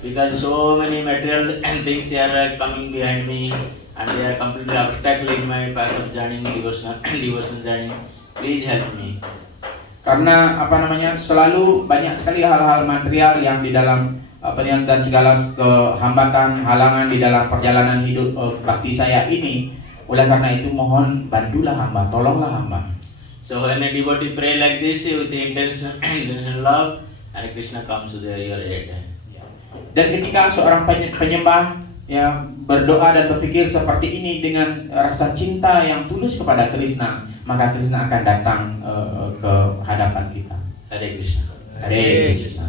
Because so many material things are coming behind me and they are completely obstacling my path of journey, devotion journey. Please help me. Karena selalu banyak sekali hal-hal material yang di dalam dan segala kehambatan, halangan di dalam perjalanan hidup bakti saya ini. Oleh karena itu mohon bantulah hamba, tolonglah hamba. So when a devotee pray like this with the intention and love, and Krishna comes to your aid. Dan ketika seorang penyembah ya berdoa dan berpikir seperti ini dengan rasa cinta yang tulus kepada Krishna, maka Krishna akan datang ke hadapan kita. Hare Krishna. Hare Krishna.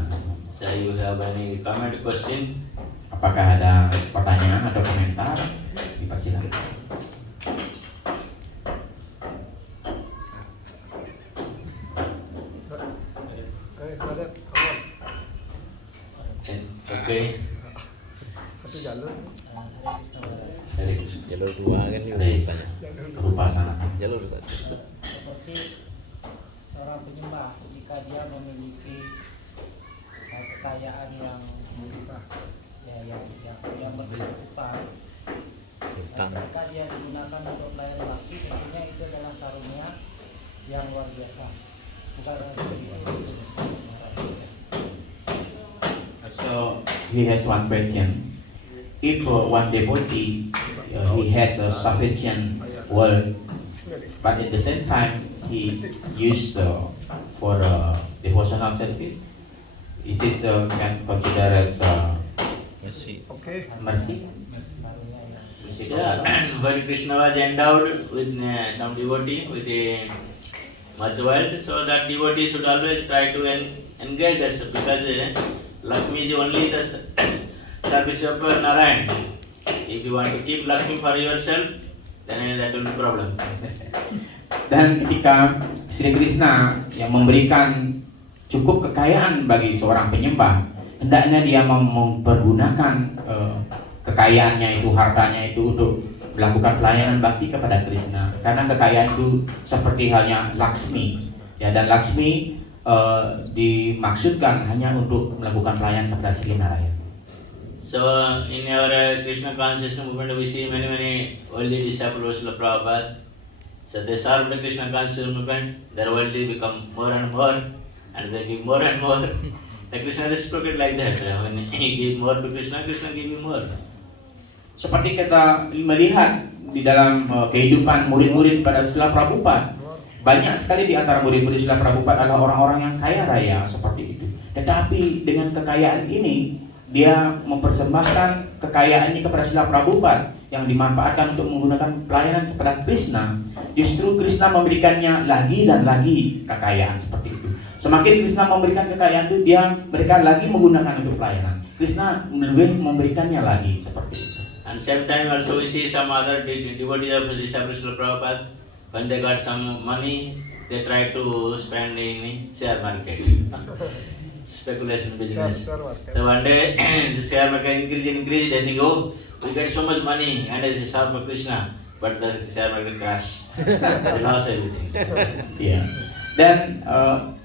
So you have any comment, question? Apakah ada pertanyaan atau komentar? Dipersilakan. Okay. Satu jalur. Hare Krishna. Jalur dua kan juga Hare banyak. Rupa sangat. Jalur satu. Seperti seorang penyembah, jika dia memiliki kekayaan yang berkecukupan, Hutang. ketika dia digunakan untuk pelayanan bakti, tentunya itu adalah karunia yang luar biasa. Bukan So he has one question. If one devotee he has a sufficient wealth but at the same time he used for devotional service. Is this can consider as Masih. Oke. mercy? Yeah, when Krishna was endowed with some devotee with much wealth, so that devotee should always try to engage that, because Lakshmi is only the service of Narayan. If you want to keep Lakshmi for yourself, then that will be problem. Dan ketika Sri Krishna yang memberikan cukup kekayaan bagi seorang penyembah, hendaknya dia mempergunakan kekayaannya itu, hartanya itu untuk melakukan pelayanan bakti kepada Krishna. Karena kekayaan itu seperti halnya Lakshmi, ya, dan Lakshmi dimaksudkan hanya untuk melakukan pelayanan kepada Sri Narayana. So in our Krishna consciousness movement, we see many worldly disciples of Prabhupada. So they serve the Krishna consciousness movement. Their worldly become more and more, and they give more and more. The Krishna reciprocate like that. When he give more to Krishna, Krishna give you more. Seperti kita melihat di dalam kehidupan murid-murid pada Srila Prabhupada, banyak sekali di antara murid-murid Srila Prabhupada adalah orang-orang yang kaya raya seperti itu. Tetapi dengan kekayaan ini, dia mempersembahkan kekayaannya kepada Srila Prabhupada yang dimanfaatkan untuk menggunakan pelayanan kepada Krishna. Justru Krishna memberikannya lagi dan lagi kekayaan seperti itu. Semakin Krishna memberikan kekayaan itu, mereka lagi menggunakan untuk pelayanan. Krishna lebih memberikannya lagi seperti itu. And same time also we see some other devotees of the disciples of Prabhupada, when they got some money, they try to spend in share market, speculation business. So one day the share market increase, they think, oh, we get so much money and it's serve for Krishna, but the share market crash, they lost everything. Ya. Dan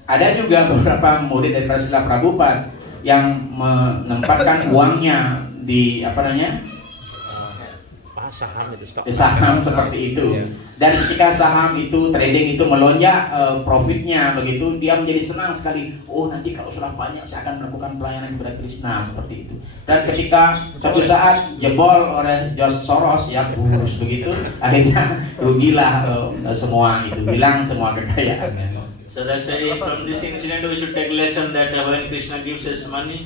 ada juga beberapa murid dari Srila Prabhupada yang menempatkan uangnya di Saham itu stok. saham seperti itu. Dan ketika saham itu trading itu melonjak profitnya begitu, dia menjadi senang sekali. Oh, nanti kalau sudah banyak saya akan melakukan pelayanan kepada Krishna seperti itu. Dan ketika suatu saat jebol oleh George Soros, ya burus begitu, akhirnya rugilah semua itu, hilang semua kekayaan. So that's why from this incident we should take lesson that when Krishna gives us money,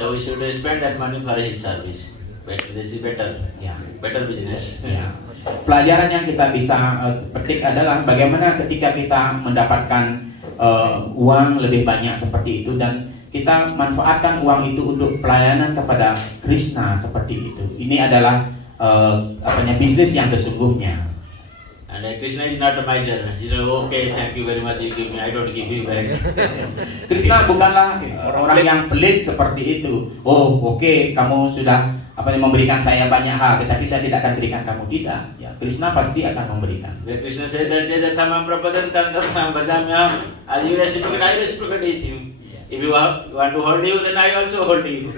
so we should spend that money for his service. This is better, better business. Ya. Pelajaran yang kita bisa petik adalah bagaimana ketika kita mendapatkan uang lebih banyak seperti itu dan kita manfaatkan uang itu untuk pelayanan kepada Krishna seperti itu. Ini adalah bisnis yang sesungguhnya. And Krishna is not a miser. He said, okay, thank you very much, you give me, I don't give you back. Krishna bukanlah orang yang pelit seperti itu. Oh, oke, kamu sudah memberikan saya banyak hal, tetapi saya tidak akan berikan kamu. Tidak. Ya, Krishna pasti akan memberikan. Where Krishna said that Jajatamam Prapadan Tantam Bhajamyam, as you reciprocate, I reciprocate with you. If you want to hold you, then I also hold you.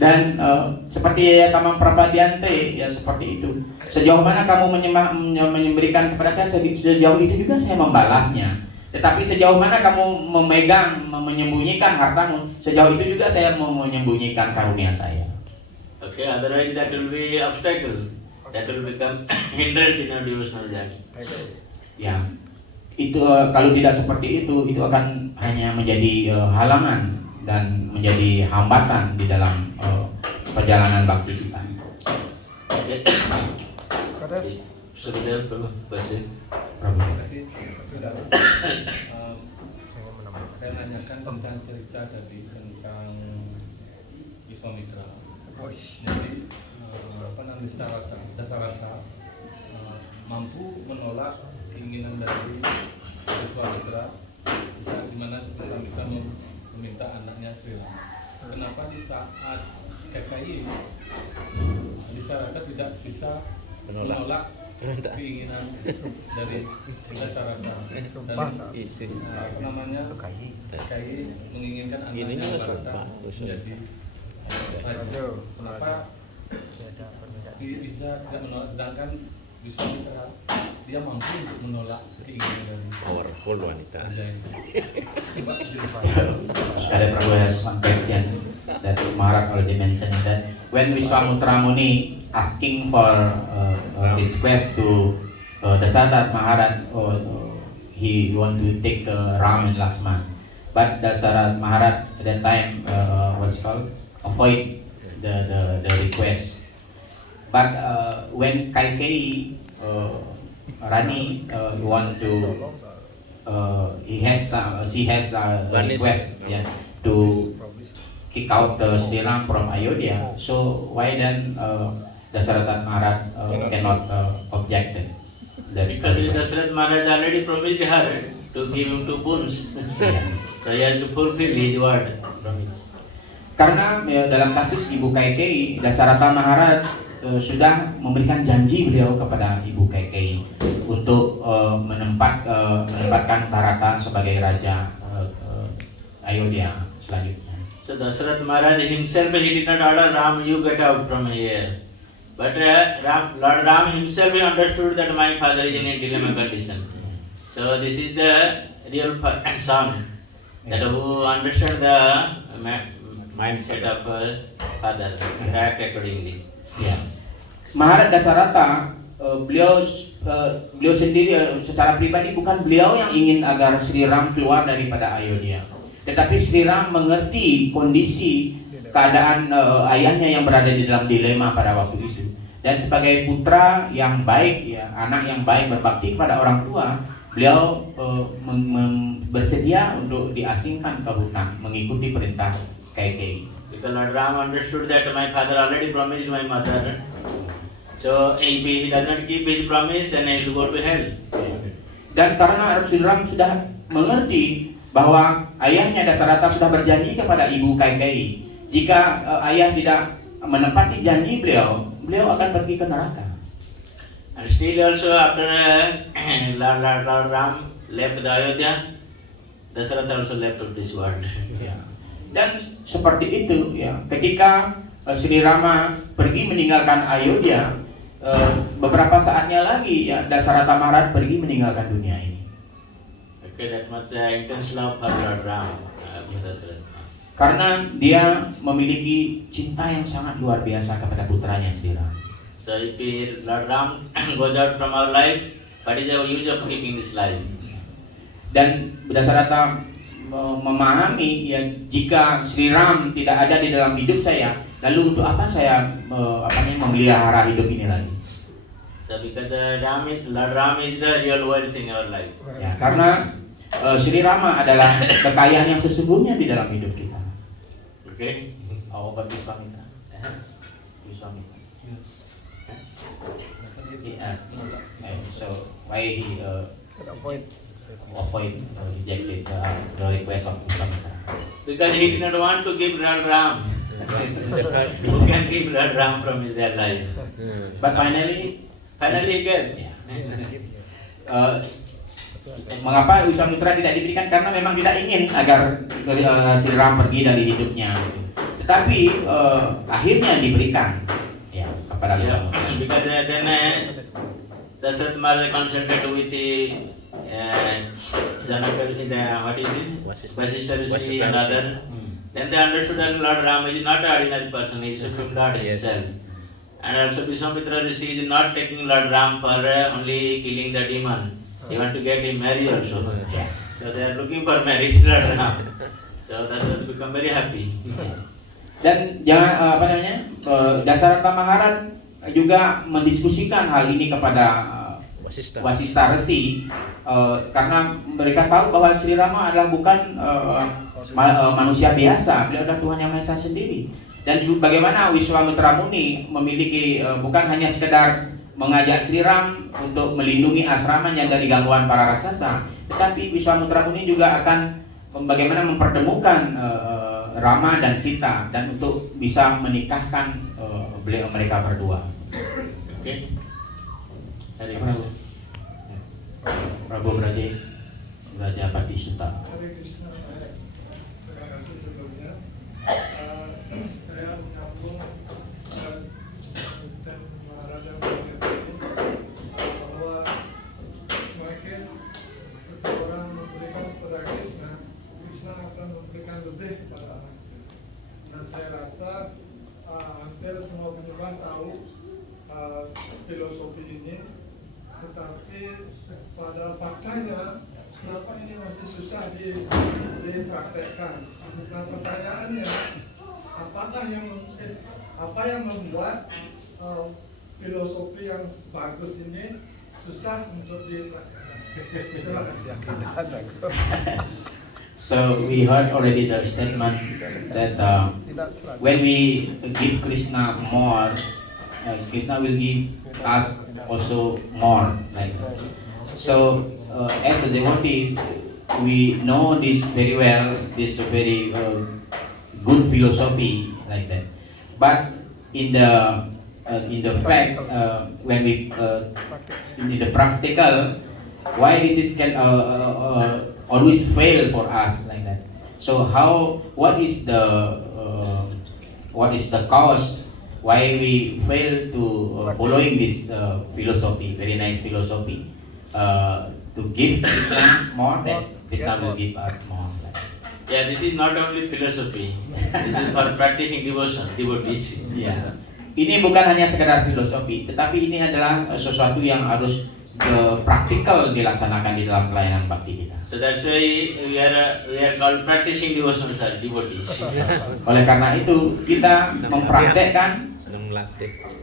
Dan seperti Tamam Prapadiante, ya seperti itu. Sejauh mana kamu memberikan kepada saya, sejauh itu juga saya membalasnya. Tetapi sejauh mana kamu menyembunyikan hartamu, sejauh itu juga saya menyembunyikan karunia saya. Okay, otherwise that will be obstacle. That will become hindrance in our devotional journey. Ya, itu kalau tidak seperti itu akan hanya menjadi halangan dan menjadi hambatan di dalam perjalanan bakti kita. Sebenarnya perlu question. Terima kasih. Saya nanyakan tentang cerita tadi tentang Wiswamitra. Jadi Dasarata mampu menolak keinginan dari Wiswamitra di mana Wiswamitra meminta anaknya Sri Rama. Kenapa di saat KKI Dasarata tidak bisa menolak keinginan dari Dasarata dan KKI menginginkan anaknya Bharata menjadi raja. Kenapa bisa tidak menolak, sedangkan Wiswamitra dia mampu untuk menolak keinginan dari Powerful wanita. raja ini. Ada Prabhu has one question that Maharaj already mentioned that when Wiswamitra Muni asking for request to Dasaratha Maharaj he want to take Ram and Lakshman, but Dasaratha Maharaj at that time what's called avoid the request. But when Kaikeyi Rani want to she has a request to kick out Sri Ram from Ayodhya. So why then Dasaratha Maharaj cannot object it? Because Dasaratha Maharaj already promised her to give him 2 boons. So he has to fulfill his word. Karena dalam kasus Ibu Kaikeyi, Dasaratha Maharaj sudah memberikan janji beliau kepada Ibu Kaikeyi untuk menempatkan Bharata sebagai raja Ayodhya selanjutnya. So Dasaratha Maharaj himself, he did not order Ram, you get out from here. But Lord Ram himself he understood that my father is in a dilemma condition. So this is the real son that who understand the mindset of father and act accordingly. Ya. Maharaj Dasaratha beliau sendiri secara pribadi bukan beliau yang ingin agar Sri Ram keluar daripada Ayodhya. Tetapi Sri Ram mengerti kondisi keadaan ayahnya yang berada di dalam dilema pada waktu itu. Dan sebagai putra yang baik, ya, anak yang baik berbakti kepada orang tua, beliau bersedia untuk diasingkan ke hutan mengikuti perintah Kaikeyi. Because Lord Ram understood that my father already promised my mother. So if he does not keep his promise, then he will go to hell. Dan karena Sri Ram sudah mengerti bahwa ayahnya Dasaratha sudah berjanji kepada Ibu Kaikeyi, jika ayah tidak menepati janji beliau akan pergi ke neraka. And still also after Lord Ram left the Ayodhya, Dasaratha also left this world. Ya. Dan seperti itu, ya, ketika Sri Rama pergi meninggalkan Ayodhya, beberapa saatnya lagi ya Dasaratha Maharaj pergi meninggalkan dunia ini. Okay, that much intense love for Lord Ram, Dasaratha. Karena dia memiliki cinta yang sangat luar biasa kepada putranya Sri Ram. So if Lord Ram goes out from our life, what is the use of keeping this life? Dan Dasaratha memahami ya jika Sri Ram tidak ada di dalam hidup saya, lalu untuk apa saya memelihara hidup ini lagi? So because Lord Ram is the real wealth in our life. Ya, karena Sri Rama adalah kekayaan yang sesungguhnya di dalam hidup kita. Okay. Apa Viswamitra? Viswamitra. So why he avoid rejected the request of Viswamitra? Because he did not want to give Lord Ram. Who can give Lord Ram from their life? But finally he gave. Mengapa Viswamitra tidak diberikan? Karena memang tidak ingin agar Sri Ram pergi dari hidupnya. Tetapi akhirnya diberikan ya kepada Viswamitra. Because then Dasaratha Maharaj consulted with the Janaka, what is it? Vasishtha Rishi and other. Then they understood that Lord Ram is not an ordinary person; he is Supreme Lord himself. And also Viswamitra Rishi is not taking Lord Ram for only killing the demon. They want to get him married also. So they are looking for marriage Lord Ram. So that will become very happy. Dan jangan Dasaratha Maharaj juga mendiskusikan hal ini kepada Vasishtha Rishi karena mereka tahu bahwa Sri Rama adalah bukan manusia biasa, beliau adalah Tuhan Yang Maha Esa sendiri. Dan bagaimana Viswamitra Muni memiliki bukan hanya sekedar mengajak Sri Ram untuk melindungi asramanya dari gangguan para raksasa, tetapi Viswamitra Muni juga akan bagaimana mempertemukan Rama dan Sita dan untuk bisa menikahkan mereka berdua. Okay. Prabu Braja Pati Suta. Hare Krishna. Terima kasih sebelumnya. Saya menyambung Stan Maharaja bahwa semakin seseorang memberikan kepada Krishna, Krishna akan memberikan lebih kepada anaknya. Dan saya rasa hampir semua penyembah tahu filosofi ini. tetapi pada faktanya kenapa ini masih susah dipraktekkan. Nah, pertanyaannya, apa yang membuat filosofi yang bagus ini susah untuk dipraktekkan? Terima kasih. So we heard already the statement that when we give Krishna more, Krishna will give us also more. Like so, as a devotee, we know this very well. This is a very good philosophy like that. But in the fact, when we in the practical, why this is can always fail for us like that. So what is the cause why we fail to following this philosophy, very nice philosophy, to give Krishna more, that Krishna will give us more. Yeah, this is not only philosophy. This is for practicing devotees. Ya, ini bukan hanya sekedar filosofi, tetapi ini adalah sesuatu yang harus praktikal dilaksanakan di dalam pelayanan bakti kita. So that's why we are called practicing devotionals or devotees. Oleh karena itu kita mempraktekkan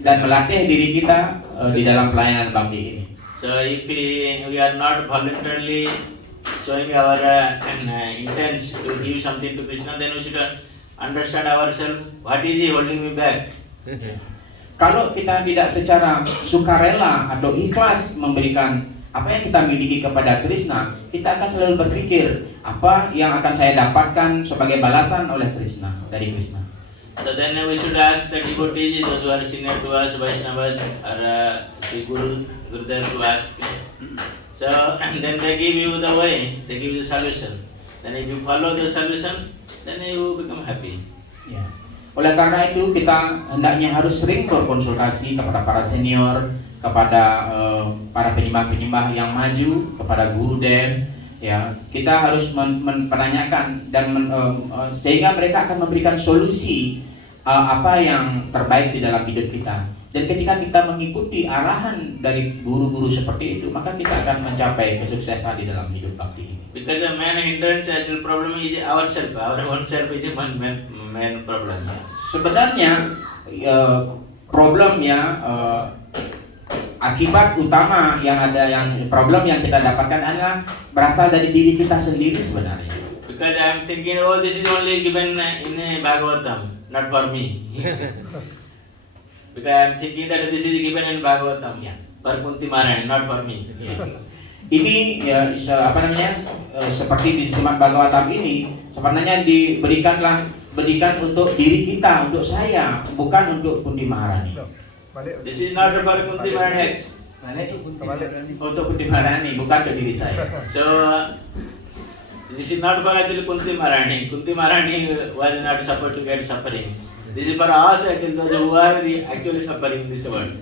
dan melatih diri kita di dalam pelayanan bakti ini. So if we are not voluntarily showing our intent to give something to Krishna, then we should understand ourselves. What is he holding me back? Kalau kita tidak secara sukarela atau ikhlas memberikan apa yang kita miliki kepada Krishna, kita akan selalu berpikir apa yang akan saya dapatkan sebagai balasan oleh Krishna, dari Krishna. So then we should ask the devotees, those who are senior to us, Vaishnavas, or the Gurudev to ask. So and then they give you the way, they give you the solution. Then if you follow the solution, then you become happy. Ya. Oleh karena itu kita hendaknya harus sering berkonsultasi kepada para senior, kepada para penyembah-penyembah yang maju, kepada Gurudev. Ya, kita harus menanyakan dan sehingga mereka akan memberikan solusi apa yang terbaik di dalam hidup kita. Dan ketika kita mengikuti arahan dari guru-guru seperti itu, maka kita akan mencapai kesuksesan di dalam hidup bakti ini. Because the main hindrance actual problem is ourself. Our own self is the main problem. Sebenarnya problemnya akibat utama yang problem yang kita dapatkan adalah berasal dari diri kita sendiri sebenarnya. Because I am thinking, oh, this is only given in Bhagavatam, not for me. Because I am thinking that this is given in Bhagavatam, for Kunti Maharani, not for me. Ini ya seperti di Srimad Bhagavatam ini sebenarnya berikan untuk diri kita, untuk saya, bukan untuk Kunti Maharani. This is not for Kunti Maharani. Untuk Kunti Maharani, bukan untuk diri saya. So this is not for actually Kunti Maharani. Kunti Maharani was not supposed to get suffering. This is for us actually, those who are actually suffering in this world.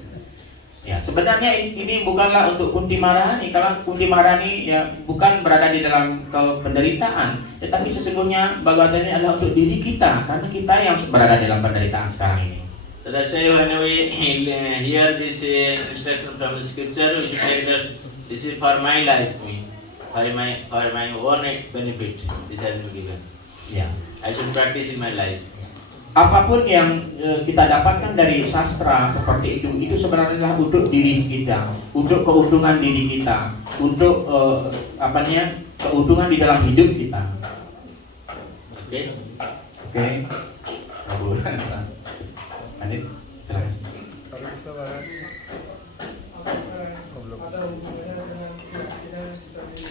Ya, sebenarnya ini bukanlah untuk Kunti Maharani. Kalau Kunti Maharani ya bukan berada di dalam penderitaan, tetapi sesungguhnya Bhagavatam ini adalah untuk diri kita, karena kita yang berada dalam penderitaan sekarang ini. So that's why when we hear this instruction from the scripture, we should take that this is for my life, for my own benefit. This has been given. Ya. I should practice in my life. Apapun yang kita dapatkan dari sastra seperti itu sebenarnya untuk diri kita, untuk keuntungan diri kita, untuk keuntungan di dalam hidup kita. Okay. Oke. Lanjut. Kalau bisa ada hubungannya dengan keyakinan kita ini.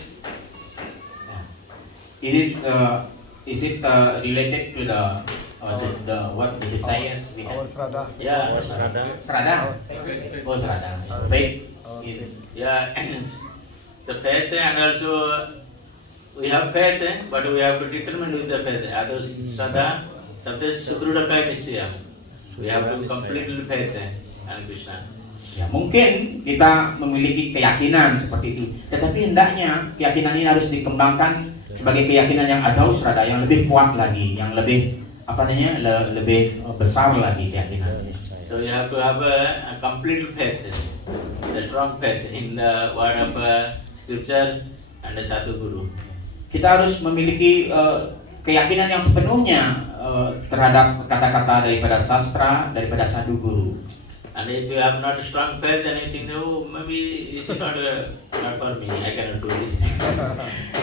Is it related to the science we have? Our Srada. Yeah. Serada. Oh, serada. Faith. Yeah. The faith and also we have faith, but we have to determine with the faith. Others Shraddha, Sabda Sudrudaka Nishya. We have to completely faith and Krishna. Ya, mungkin kita memiliki keyakinan seperti itu, tetapi hendaknya keyakinan ini harus dikembangkan sebagai keyakinan yang adau serada, yang lebih kuat lagi, yang lebih lebih besar lagi keyakinannya. So you have to have a complete faith, a strong faith in the word of scripture and a Sadhu Guru. Kita harus memiliki keyakinan yang sepenuhnya terhadap kata-kata daripada sastra, daripada sadhu guru. And if you have not a strong faith, then you think, oh, maybe this is not for me, I cannot do this thing.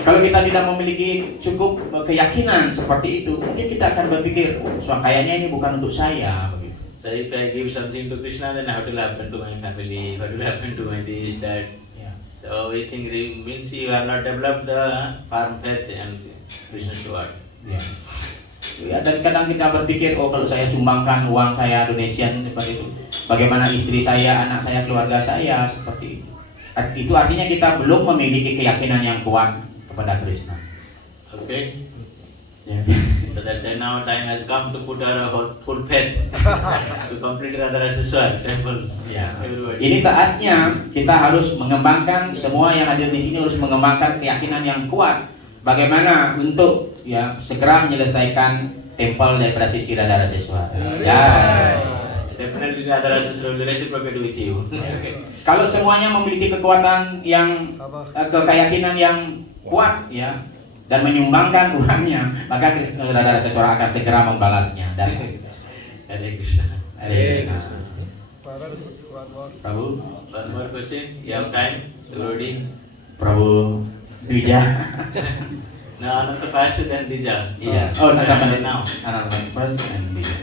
Kalau kita tidak memiliki cukup keyakinan seperti itu, mungkin kita akan berpikir, so, kayaknya ini bukan untuk saya. Begitu. So if I give something to Krishna, then what will happen to my family? What will happen to my this, that? Ya. So we think it means you have not developed the firm faith and Krishna's word. Ya. Ya, dan kadang kita berpikir, oh kalau saya sumbangkan uang saya donation seperti itu, bagaimana istri saya, anak saya, keluarga saya seperti itu. Itu artinya kita belum memiliki keyakinan yang kuat kepada Krishna. Okay. Ya. So that's why now time has come to put our full faith to complete Radharaseswar temple. Ya. Everybody. Ini saatnya kita harus mengembangkan, semua yang hadir di sini harus mengembangkan keyakinan yang kuat. Bagaimana untuk ya segera menyelesaikan tempel daripada sisi Radharaseswar. Ya. Definitely Radharaseswar will reciprocate with you. Okay. Kalau semuanya memiliki kekuatan yang keyakinan yang kuat ya dan menyumbangkan uangnya, maka Radharaseswar akan segera membalasnya. Dan Hare Krishna. Hare Krishna. Prabhu, One more question. You have time? Ready? Prabhu Dwija. No, Ananta first then Dija. Yeah. Oh, Ananta now. first and Dwija.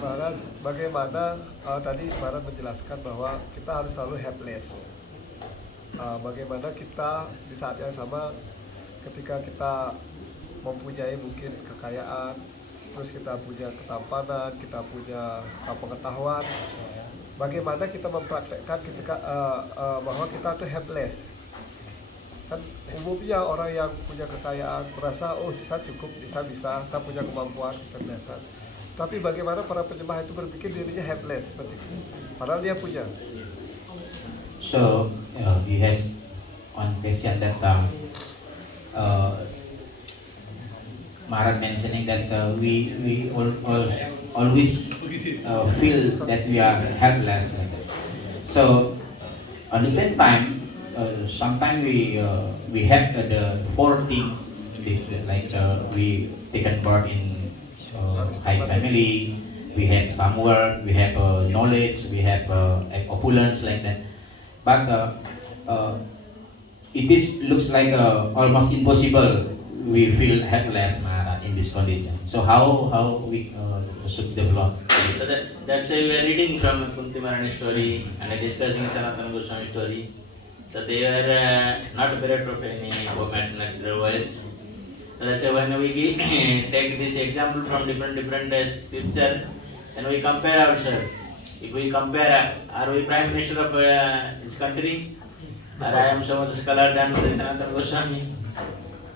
Maharaj, bagaimana tadi Maharaj menjelaskan bahwa kita harus selalu helpless. Bagaimana kita di saat yang sama ketika kita mempunyai mungkin kekayaan, terus kita punya ketampanan, kita punya pengetahuan, bagaimana kita mempraktekkan ketika bahwa kita itu helpless. Kan umumnya orang yang punya kekayaan merasa, oh saya cukup, bisa, saya punya kemampuan, kecerdasan. Tapi bagaimana para penyembah itu berpikir dirinya helpless seperti itu, padahal dia punya. So he has one question that Maharaj mentioning that we always feel that we are helpless. So at the same time, sometimes we have the four things like we taken birth in high family, we have some work, we have knowledge, we have opulence like that. But looks like almost impossible. We feel helpless in this condition. So how we should develop? So that's why we are reading from Kunti Maharani story and discussing Sanatana Goswami story. So they were not bereft of any material wealth. So that's why when we take this example from different scripture, and we compare ourselves. If we compare, are we Prime Minister of this country? Or I am so much scholar than Sanatana Goswami?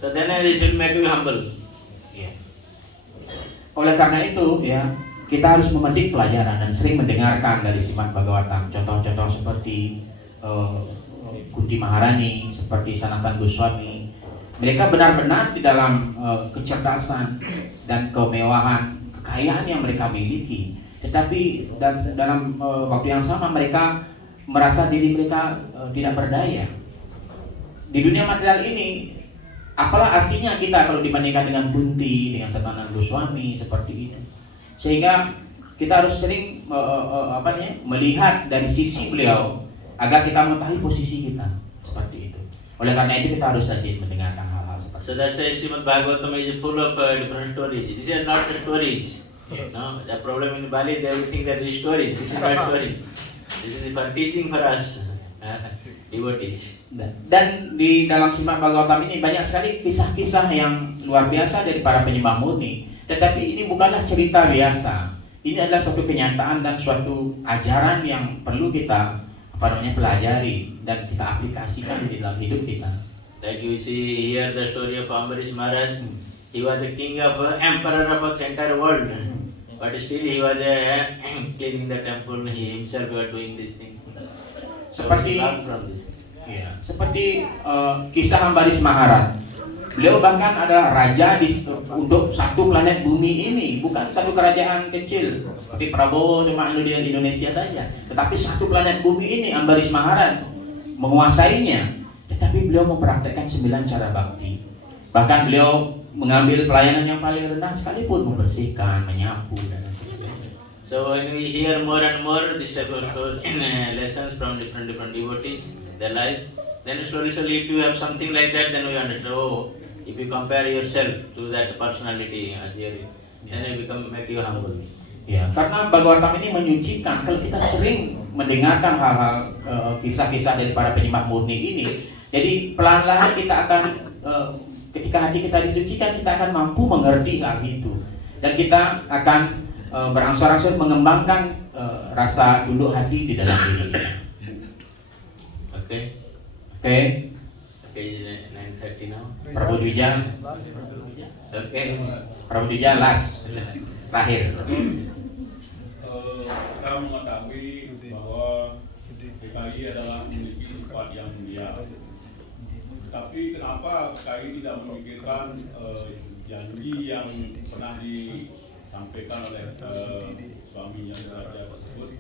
So then this will make you humble. Yeah. Oleh karena itu ya kita harus memetik pelajaran dan sering mendengarkan dari Srimad Bhagavatam contoh-contoh seperti Kunti Maharani, seperti Sanatana Goswami. Mereka benar-benar di dalam kecerdasan dan kemewahan, kekayaan yang mereka miliki. Tetapi dalam waktu yang sama mereka merasa diri mereka tidak berdaya. Di dunia material ini, apalah artinya kita kalau dibandingkan dengan Kunti, dengan Sanatana Goswami seperti itu. Sehingga kita harus sering melihat dari sisi beliau agar kita mengetahui posisi kita seperti itu. Oleh karena itu kita harus rajin mendengarkan hal-hal seperti itu. So that's why Srimad Bhagavatam is full of different stories. These are not the stories. No, the problem in Bali they will think that these stories. This is not story. This is for teaching for us devotees. Dan di dalam Srimad Bhagavatam ini banyak sekali kisah-kisah yang luar biasa dari para penyembah murni. Tetapi ini bukanlah cerita biasa. Ini adalah suatu kenyataan dan suatu ajaran yang perlu kita pelajari dan kita aplikasikan di dalam hidup kita. Like you see here the story of Ambarish Maharaj. He was the king of emperor of the entire world, but still he was cleaning the temple. He himself was doing this thing. Seperti from this. ya, seperti kisah Ambarish Maharaj. Beliau bahkan adalah raja untuk satu planet bumi ini, bukan satu kerajaan kecil seperti Prabowo cuma di Indonesia saja, tetapi satu planet bumi ini Ambaris Maharan menguasainya. Tetapi beliau mempraktekkan 9 cara bakti. Bahkan beliau mengambil pelayanan yang paling rendah sekalipun, membersihkan, menyapu dan sebagainya. So when we hear more and more this type of lessons from different devotees, their life, then slowly if you have something like that, then we understand. Oh, if you compare yourself to that personality here, then it make you humble. Ya, karena Bhagavatam ini menyucikan. Kalau kita sering mendengarkan hal-hal kisah-kisah dari para penyembah murni ini, jadi pelan-pelan kita akan ketika hati kita disucikan, kita akan mampu mengerti hal itu, dan kita akan berangsur-angsur mengembangkan rasa tunduk hati di dalam diri kita. Okay. Oke. Page 930 now. Prabu Dwija. Okay. Prabu Dwija last terakhir. Kita mengetahui bahwa PKI adalah memiliki sifat yang mulia. Tapi kenapa PKI tidak memikirkan janji yang pernah disampaikan oleh suaminya raja tersebut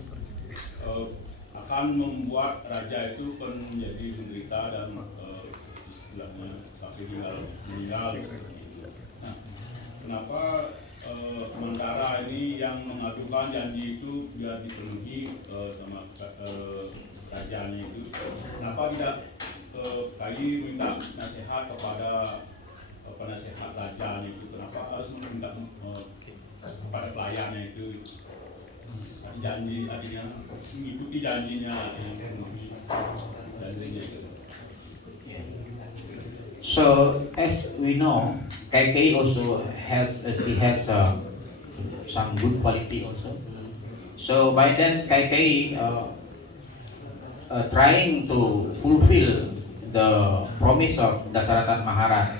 akan membuat raja itu menjadi menderita dan istilahnya sampai meninggal. Nah, kenapa Mantara ini yang mengajukan janji itu biar dipenuhi sama rajanya itu? Kenapa tidak KAI minta nasihat kepada penasehat rajanya itu? Kenapa harus meminta kepada pelayannya itu? Janji artinya mengikuti janjinya yang penuhi janjinya itu. So as we know, KKI also has some good quality also. So by then KKI trying to fulfill the promise of Dasaratha Maharaj.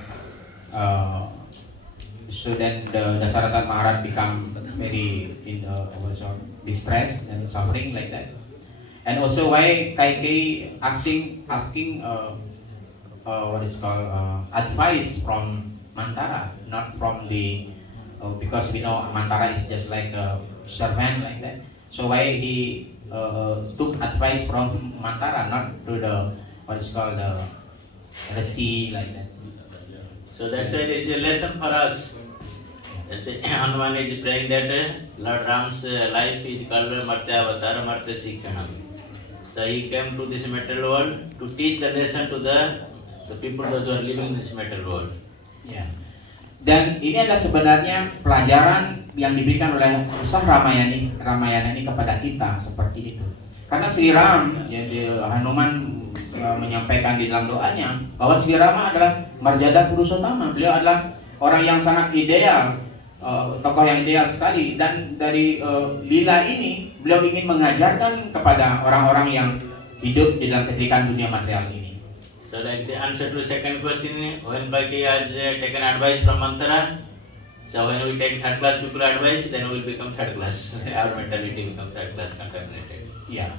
So then the Dasaratha Maharaj become very distressed and suffering like that. And also why KKI asking what is called advice from Mantara, not from the because we know Mantara is just like a servant like that. So why he took advice from Mantara, not to the what is called the sea like that. So that's why there is a lesson for us. That's why Hanuman is praying that Lord Ram's life is called Martya Avatar, Martya Sikhanam. So he came to this material world to teach the lesson to the people those who are living in this material world. Ya. Dan ini adalah sebenarnya pelajaran yang diberikan oleh Usah Ramayana ini kepada kita seperti itu. Karena Sri Ram, Hanuman menyampaikan di dalam doanya bahwa Sri Rama adalah Marjada Purusottama. Beliau adalah orang yang sangat ideal, tokoh yang ideal sekali. Dan dari lila ini beliau ingin mengajarkan kepada orang-orang yang hidup di dalam ketrikan dunia material ini. So like the answer to the second question, when Kaikeyi has taken advice from Mantara, so when we take third class people advice, then we will become third class. Our mentality become third class contaminated. Ya.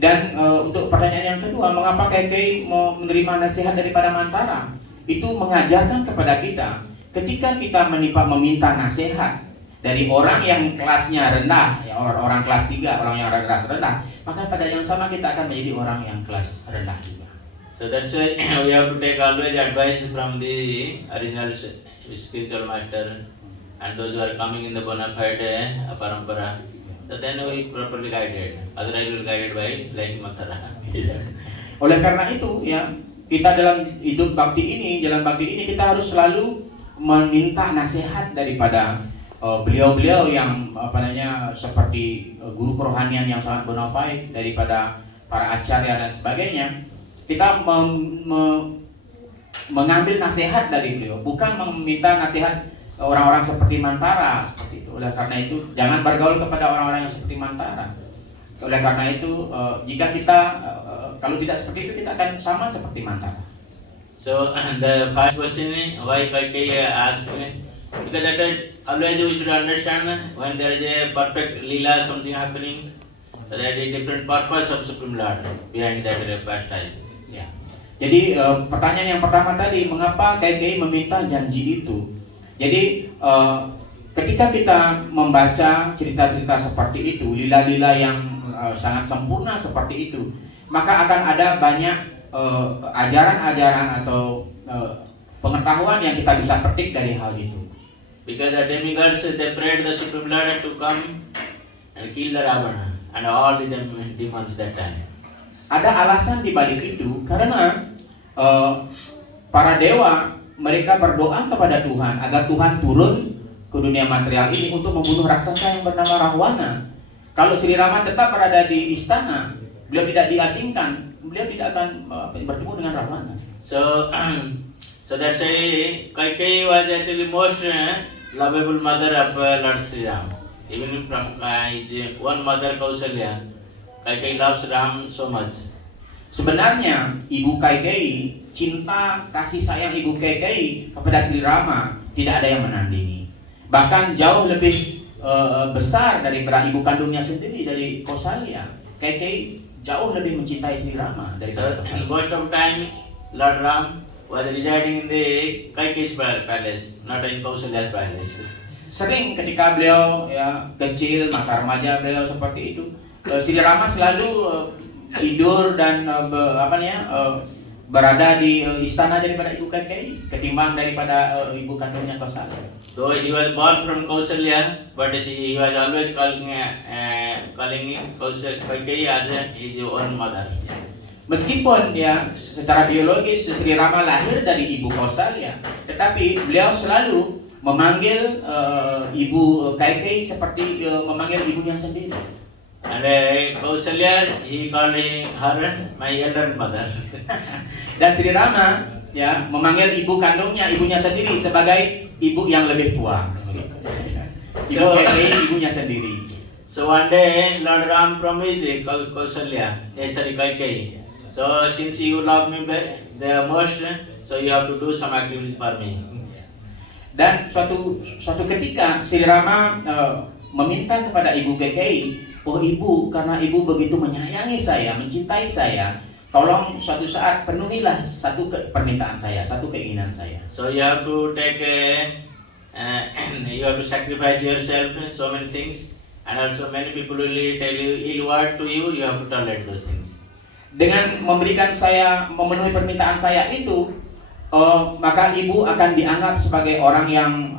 Dan untuk pertanyaan yang kedua, mengapa Kaikeyi mau menerima nasihat daripada Mantara? Itu mengajarkan kepada kita, ketika kita meminta nasihat dari orang yang kelasnya rendah, ya, orang kelas 3, orang yang kelas rendah, maka pada yang sama kita akan menjadi orang yang kelas rendah juga. So that's why we have to take always advice from the original spiritual master and those who are coming in the bona fide parampara. So then we properly guided. Otherwise we will guided by like Mantara. Oleh karena itu ya, kita dalam hidup bakti ini, jalan bakti ini kita harus selalu meminta nasihat daripada beliau-beliau yang seperti guru kerohanian yang sangat bona fide, daripada para acarya dan sebagainya. Kita mengambil nasihat dari beliau, bukan meminta nasihat orang-orang seperti Mantara seperti itu. Oleh karena itu jangan bergaul kepada orang-orang yang seperti Mantara. Oleh karena itu jika kita kalau tidak seperti itu, kita akan sama seperti Mantara. So the first question is why Kaikeyi asked me, because that always we should understand when there is a perfect lila something happening, so there is a different purpose of Supreme Lord behind that pastime. Ya. Jadi pertanyaan yang pertama tadi, mengapa KKI meminta janji itu? Jadi ketika kita membaca cerita-cerita seperti itu, lila-lila yang sangat sempurna seperti itu, maka akan ada banyak ajaran-ajaran atau pengetahuan yang kita bisa petik dari hal itu. Because the demigods, they prayed the Supreme Lord to come and kill the Ravana and all the demons that time. Ada alasan di balik itu karena para dewa mereka berdoa kepada Tuhan agar Tuhan turun ke dunia material ini untuk membunuh raksasa yang bernama Rahwana. Kalau Sri Rama tetap berada di istana, beliau tidak diasingkan, beliau tidak akan bertemu dengan Rahwana. So that's why Kaikeyi was actually most lovable mother of Lord Sri Ram. Even from his one mother Kausalya, Kaikeyi loves Ram so much. Sebenarnya Ibu Kaikeyi, cinta kasih sayang Ibu Kaikeyi kepada Sri Rama tidak ada yang menandingi. Bahkan jauh lebih besar daripada ibu kandungnya sendiri, dari Kausalya. Kaikeyi jauh lebih mencintai Sri Rama daripada Kausalya. Most of time Lord Ram was residing in the Kaikeyi's palace, not in Kausalya's palace. Sering ketika beliau ya kecil, masa remaja beliau seperti itu, Sri Rama selalu tidur dan berada di istana daripada Ibu Kaikeyi ketimbang daripada ibu kandungnya Kausalya. Though he was born from Kausalya, but he was always calling Kaikeyi as his own mother. Meskipun ya secara biologis Sri Rama lahir dari Ibu Kausalya, tetapi beliau selalu memanggil Ibu Kaikeyi seperti memanggil ibunya sendiri. And Kausalya, he called her my elder mother. Dan Sri Rama ya memanggil ibu kandungnya, ibunya sendiri sebagai ibu yang lebih tua. Ibu Kaikeyi ibunya sendiri. So one day Lord Ram promised Kausalya, Kaikeyi. So since you love me the most, so you have to do some activities for me. Dan suatu ketika Sri Rama meminta kepada Ibu Kaikeyi, oh Ibu, karena Ibu begitu menyayangi saya, mencintai saya, tolong suatu saat penuhilah satu permintaan saya, satu keinginan saya. So you have to take you have to sacrifice yourself so many things, and also many people will tell you ill word to you. You have to tolerate those things. Dengan memberikan saya, memenuhi permintaan saya itu, maka Ibu akan dianggap sebagai orang yang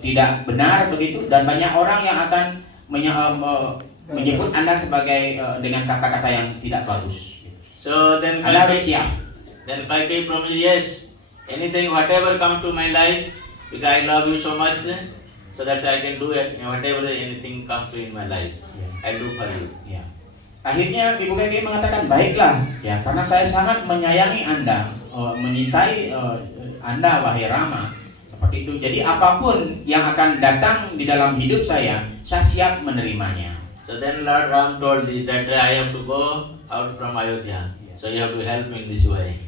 tidak benar begitu, dan banyak orang yang akan menyebut Anda sebagai dengan kata-kata yang tidak bagus. So then Anda harus siap. Then Kaikeyi promised, yes, anything, whatever comes to my life, because I love you so much, so that I can do it, whatever anything comes to in my life, I do for you. Ya. Akhirnya Ibu Kaikeyi mengatakan, baiklah, ya, karena saya sangat menyayangi Anda, menyintai Anda wahai Rama. Seperti itu. Jadi apapun yang akan datang di dalam hidup saya siap menerimanya. So then Lord Ram told this, that I have to go out from Ayodhya. So you have to help me in this way.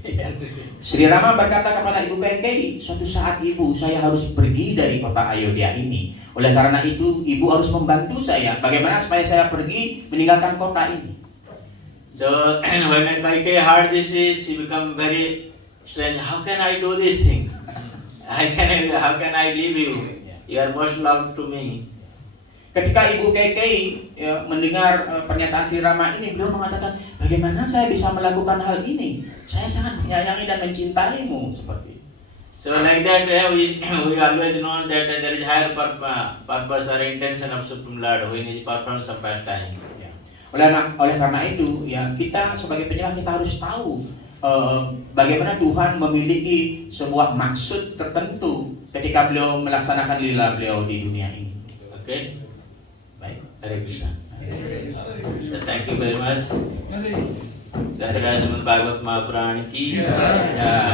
Sri Rama berkata kepada Ibu Kaikeyi, suatu saat Ibu, saya harus pergi dari kota Ayodhya ini. Oleh karena itu Ibu harus membantu saya. Bagaimana supaya saya pergi meninggalkan kota ini? So when Kaikeyi heard this, she became very strange. How can I do this thing? How can I leave you? You are most loved to me. Ketika Ibu Kaikeyi mendengar pernyataan Sri Rama ini, beliau mengatakan, bagaimana saya bisa melakukan hal ini? Saya sangat menyayangi dan mencintaimu. Seperti itu. So like that, we always know that there is higher purpose or intention of Supreme Lord when he performs some pastime. Oleh karena itu, ya kita sebagai penyembah kita harus tahu bagaimana Tuhan memiliki sebuah maksud tertentu ketika beliau melaksanakan lila beliau di dunia ini. Okay? Baik. Hare Krishna. So thank you very much. Saudara Srimad Bhagavad Mahapuran ki,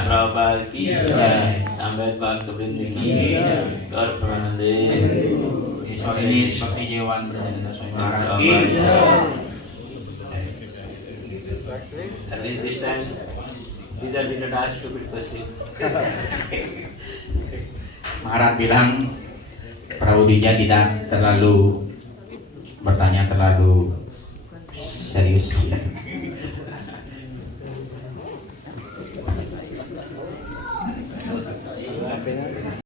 Prabhupada ki, Sambat Bhakta Vrinda ki, Gaur Pramanande. Sore ini seperti Jewan Berjana Swami Maharaj ki. At least this time, these are did not ask stupid questions. Maharaj bilang Prabhupada tidak terlalu bertanya terlalu serius.